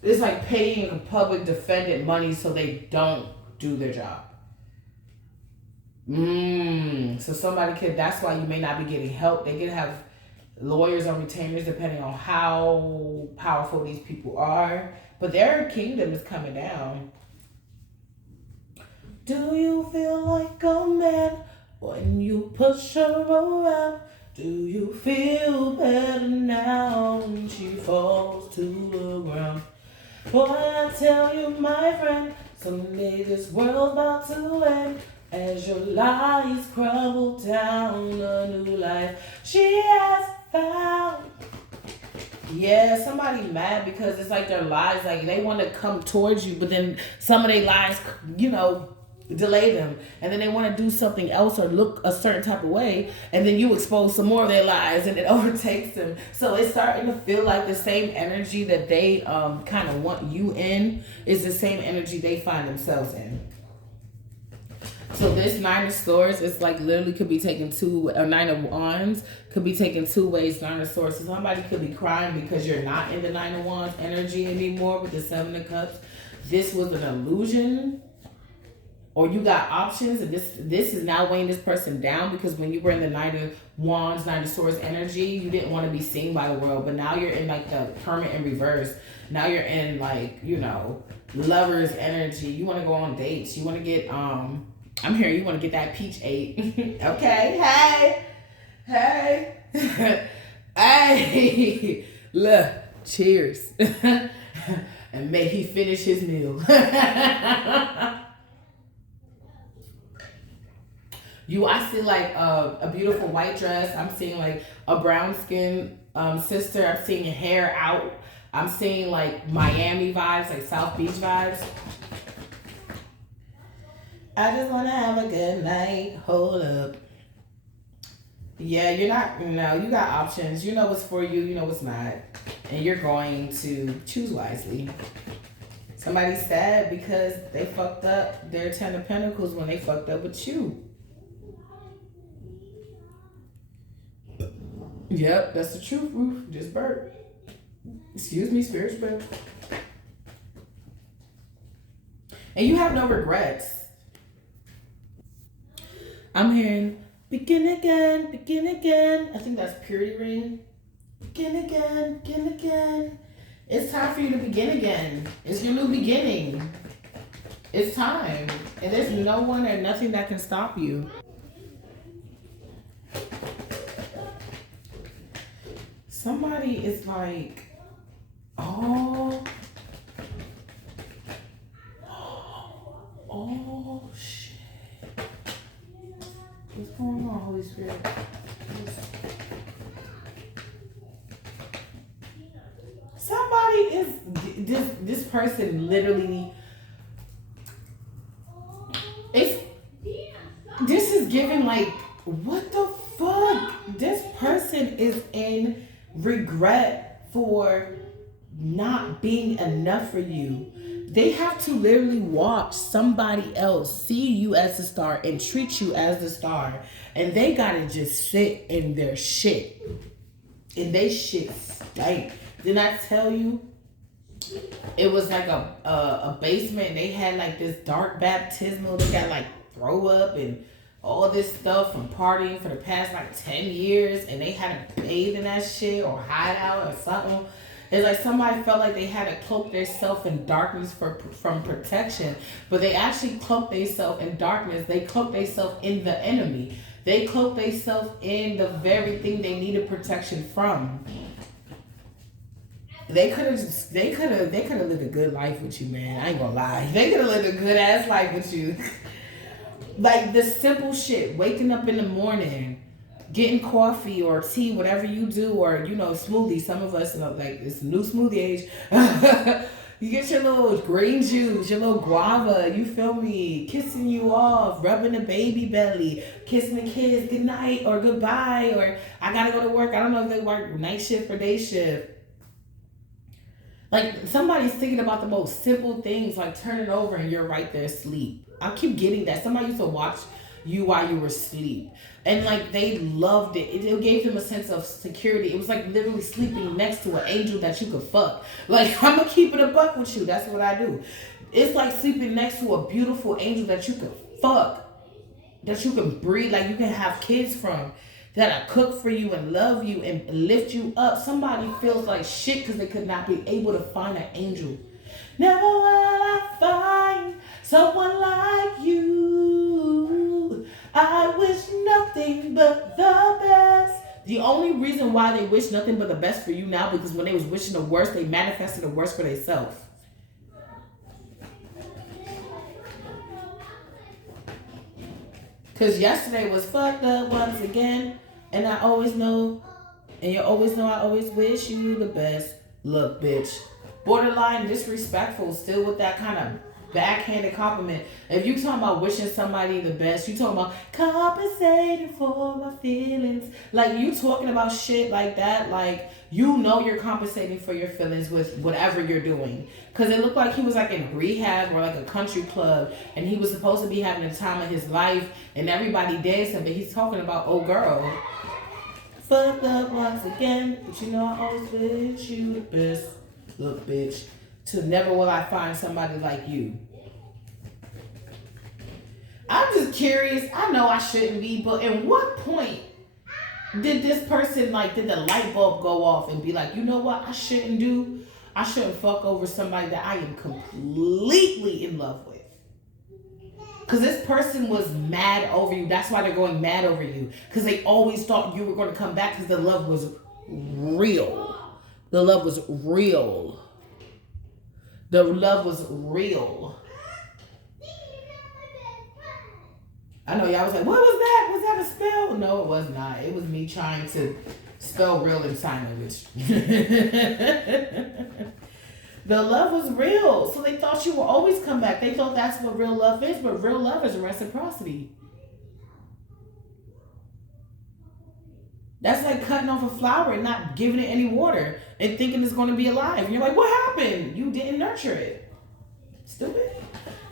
it's like paying a public defendant money so they don't do their job. So somebody could, that's why you may not be getting help. They could have lawyers on retainers depending on how powerful these people are. But their kingdom is coming down. Do you feel like a man when you push her around? Do you feel better now when she falls to the ground? Boy, I tell you, my friend, someday this world's about to end. As your lies crumble down, a new life she has found. Yeah, somebody mad because it's like their lies, like they want to come towards you, but then some of their lies, you know, delay them, and then they want to do something else or look a certain type of way, and then you expose some more of their lies and it overtakes them. So it's starting to feel like the same energy that they kind of want you in is the same energy they find themselves in. So this Nine of Swords, it's like literally could be taken two, or Nine of Wands could be taken two ways. Nine of Swords, so somebody could be crying because you're not in the Nine of Wands energy anymore with the Seven of Cups. This was an illusion, or you got options, and this is now weighing this person down, because when you were in the Nine of Wands, Nine of Swords energy, you didn't want to be seen by the world, but now you're in like the Hermit in reverse. Now you're in like, you know, Lovers energy. You want to go on dates. You want to get I'm hearing you want to get that peach 8. Okay, hey, hey, look, cheers. And may he finish his meal. I see like a beautiful white dress. I'm seeing like a brown skin sister. I'm seeing hair out. I'm seeing like Miami vibes, like South Beach vibes. I just want to have a good night. Hold up. Yeah, you're not, no, you got options. You know what's for you, you know what's not. And you're going to choose wisely. Somebody's sad because they fucked up their 10 of Pentacles when they fucked up with you. Yep, that's the truth, Ruth. Just burp. Excuse me, spiritual. And you have no regrets. I'm hearing, begin again, begin again. I think that's Purity Ring. Begin again, begin again. It's time for you to begin again. It's your new beginning. It's time. And there's no one or nothing that can stop you. Somebody is like, oh, shit. What's going on, Holy Spirit? Somebody is, this person literally, this is giving like, what the fuck? This person is in regret for not being enough for you. They have to literally watch somebody else see you as the star and treat you as the star, and they gotta just sit in their shit, and they shit stank. Didn't I tell you? It was like a basement, and they had like this dark baptismal. They got like throw up and all this stuff from partying for the past like 10 years, and they had to bathe in that shit or hide out or something. It's like somebody felt like they had to cloak themselves in darkness from protection, but they actually cloaked themselves in darkness. They cloaked themselves in the enemy. They cloaked themselves in the very thing they needed protection from. They could have lived a good life with you, man. I ain't gonna lie. They could have lived a good ass life with you. Like the simple shit, waking up in the morning, getting coffee or tea, whatever you do, or smoothie. Some of us like it's new smoothie age. You get your little green juice, your little guava, you feel me? Kissing you off, rubbing the baby belly, kissing the kids goodnight or goodbye, or I gotta go to work. I don't know if they work night shift or day shift. Like somebody's thinking about the most simple things, like turning over and you're right there asleep. I keep getting that. Somebody used to watch you while you were asleep. And like they loved it. It gave them a sense of security. It was like literally sleeping next to an angel that you could fuck. Like I'm gonna keep it a buck with you. That's what I do. It's like sleeping next to a beautiful angel that you could fuck. That you can breathe, like you can have kids from. That'll cook for you and love you and lift you up. Somebody feels like shit because they could not be able to find an angel. Never will I find someone like you. I wish nothing but the best. The only reason why they wish nothing but the best for you now, because when they was wishing the worst, they manifested the worst for themselves. Because yesterday was fucked up once again. And I always know, and you always know I always wish you the best. Look, bitch. Borderline disrespectful, still with that kind of backhanded compliment. If you talking about wishing somebody the best, you talking about compensating for my feelings. Like you talking about shit like that, like you know you're compensating for your feelings with whatever you're doing. Because it looked like he was like in rehab or like a country club and he was supposed to be having the time of his life and everybody dancing, but he's talking about, oh girl, fucked up once again, but you know I always wish you the best. Look, bitch, to never will I find somebody like you. I'm just curious. I know I shouldn't be, but at what point did this person, like, did the light bulb go off and be like, you know what I shouldn't do? I shouldn't fuck over somebody that I am completely in love with. Because this person was mad over you. That's why they're going mad over you. Because they always thought you were going to come back because the love was real. The love was real. The love was real. I know y'all was like, what was that? Was that a spell? No, it was not. It was me trying to spell real in sign language. The love was real. So they thought you would always come back. They thought that's what real love is, but real love is reciprocity. That's like cutting off a flower and not giving it any water and thinking it's going to be alive. And you're like, what happened? You didn't nurture it. Stupid.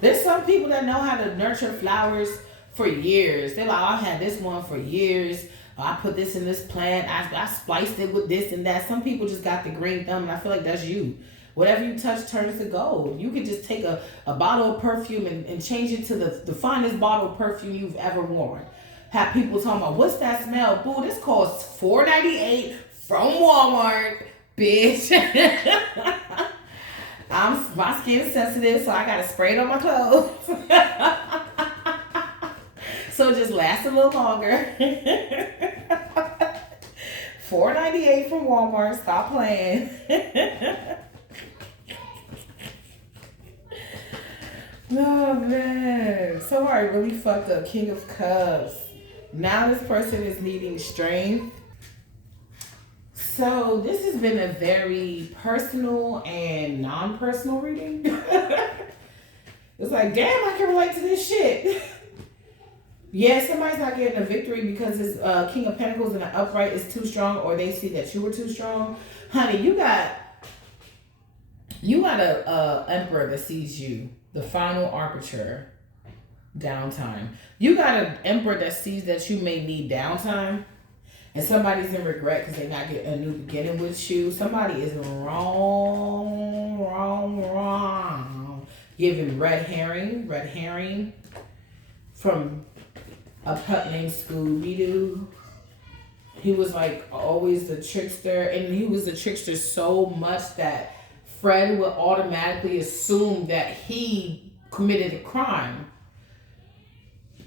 There's some people that know how to nurture flowers for years. They're like, I've had this one for years. I put this in this plant. I spliced it with this and that. Some people just got the green thumb, and I feel like that's you. Whatever you touch turns to gold. You could just take a bottle of perfume and change it to the finest bottle of perfume you've ever worn. Have people talking about, what's that smell? Boo, this costs $4.98 from Walmart, bitch. My skin's sensitive, so I gotta spray it on my clothes. So it just lasts a little longer. $4.98 from Walmart. Stop playing. Oh man. So I really fucked up. King of Cups. Now this person is needing strength. So this has been a very personal and non-personal reading. It's like, damn, I can relate to this shit. Yeah, somebody's not getting a victory because his King of Pentacles in the upright is too strong, or they see that you were too strong. Honey, you got a emperor that sees you, the final arbiter. Downtime. You got an emperor that sees that you may need downtime, and somebody's in regret because they not getting a new beginning with you. Somebody is wrong. Giving red herring from a pup named Scooby-Doo. He was like always the trickster, and he was the trickster so much that Fred would automatically assume that he committed a crime.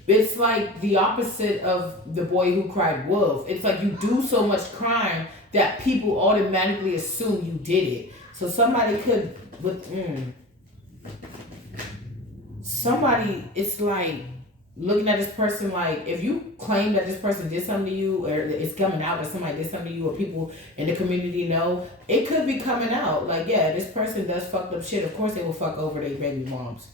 It's like the opposite of The Boy Who Cried Wolf. It's like you do so much crime that people automatically assume you did it. So somebody could, somebody, it's like looking at this person like, if you claim that this person did something to you, or it's coming out that somebody did something to you, or people in the community know, it could be coming out. Like, yeah, this person does fucked up shit. Of course they will fuck over their baby moms.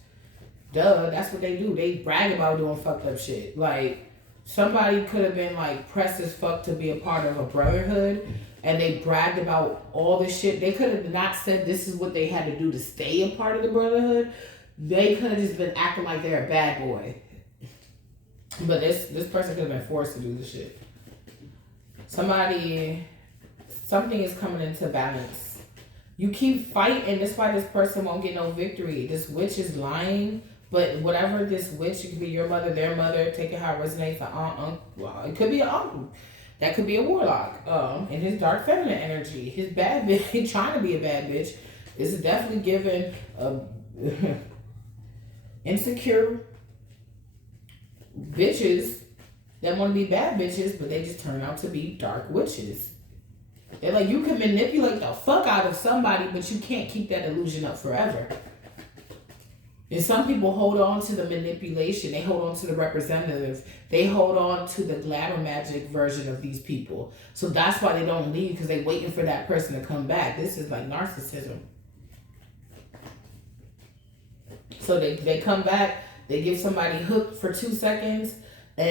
Duh, that's what they do. They brag about doing fucked up shit. Like, somebody could have been like pressed as fuck to be a part of a brotherhood, and they bragged about all this shit. They could have not said this is what they had to do to stay a part of the brotherhood. They could have just been acting like they're a bad boy. But this person could have been forced to do this shit. Something is coming into balance. You keep fighting. That's why this person won't get no victory. This witch is lying. But whatever this witch, it could be your mother, their mother, take it how it resonates. Well, it could be an uncle. That could be a warlock. And his dark feminine energy. His bad bitch, trying to be a bad bitch, is definitely giving insecure bitches that want to be bad bitches, but they just turn out to be dark witches. They're like, you can manipulate the fuck out of somebody, but you can't keep that illusion up forever. And some people hold on to the manipulation. They hold on to the representative. They hold on to the glamour magic version of these people. So that's why they don't leave, because they're waiting for that person to come back. This is like narcissism. So they come back. They give somebody hooked for 2 seconds.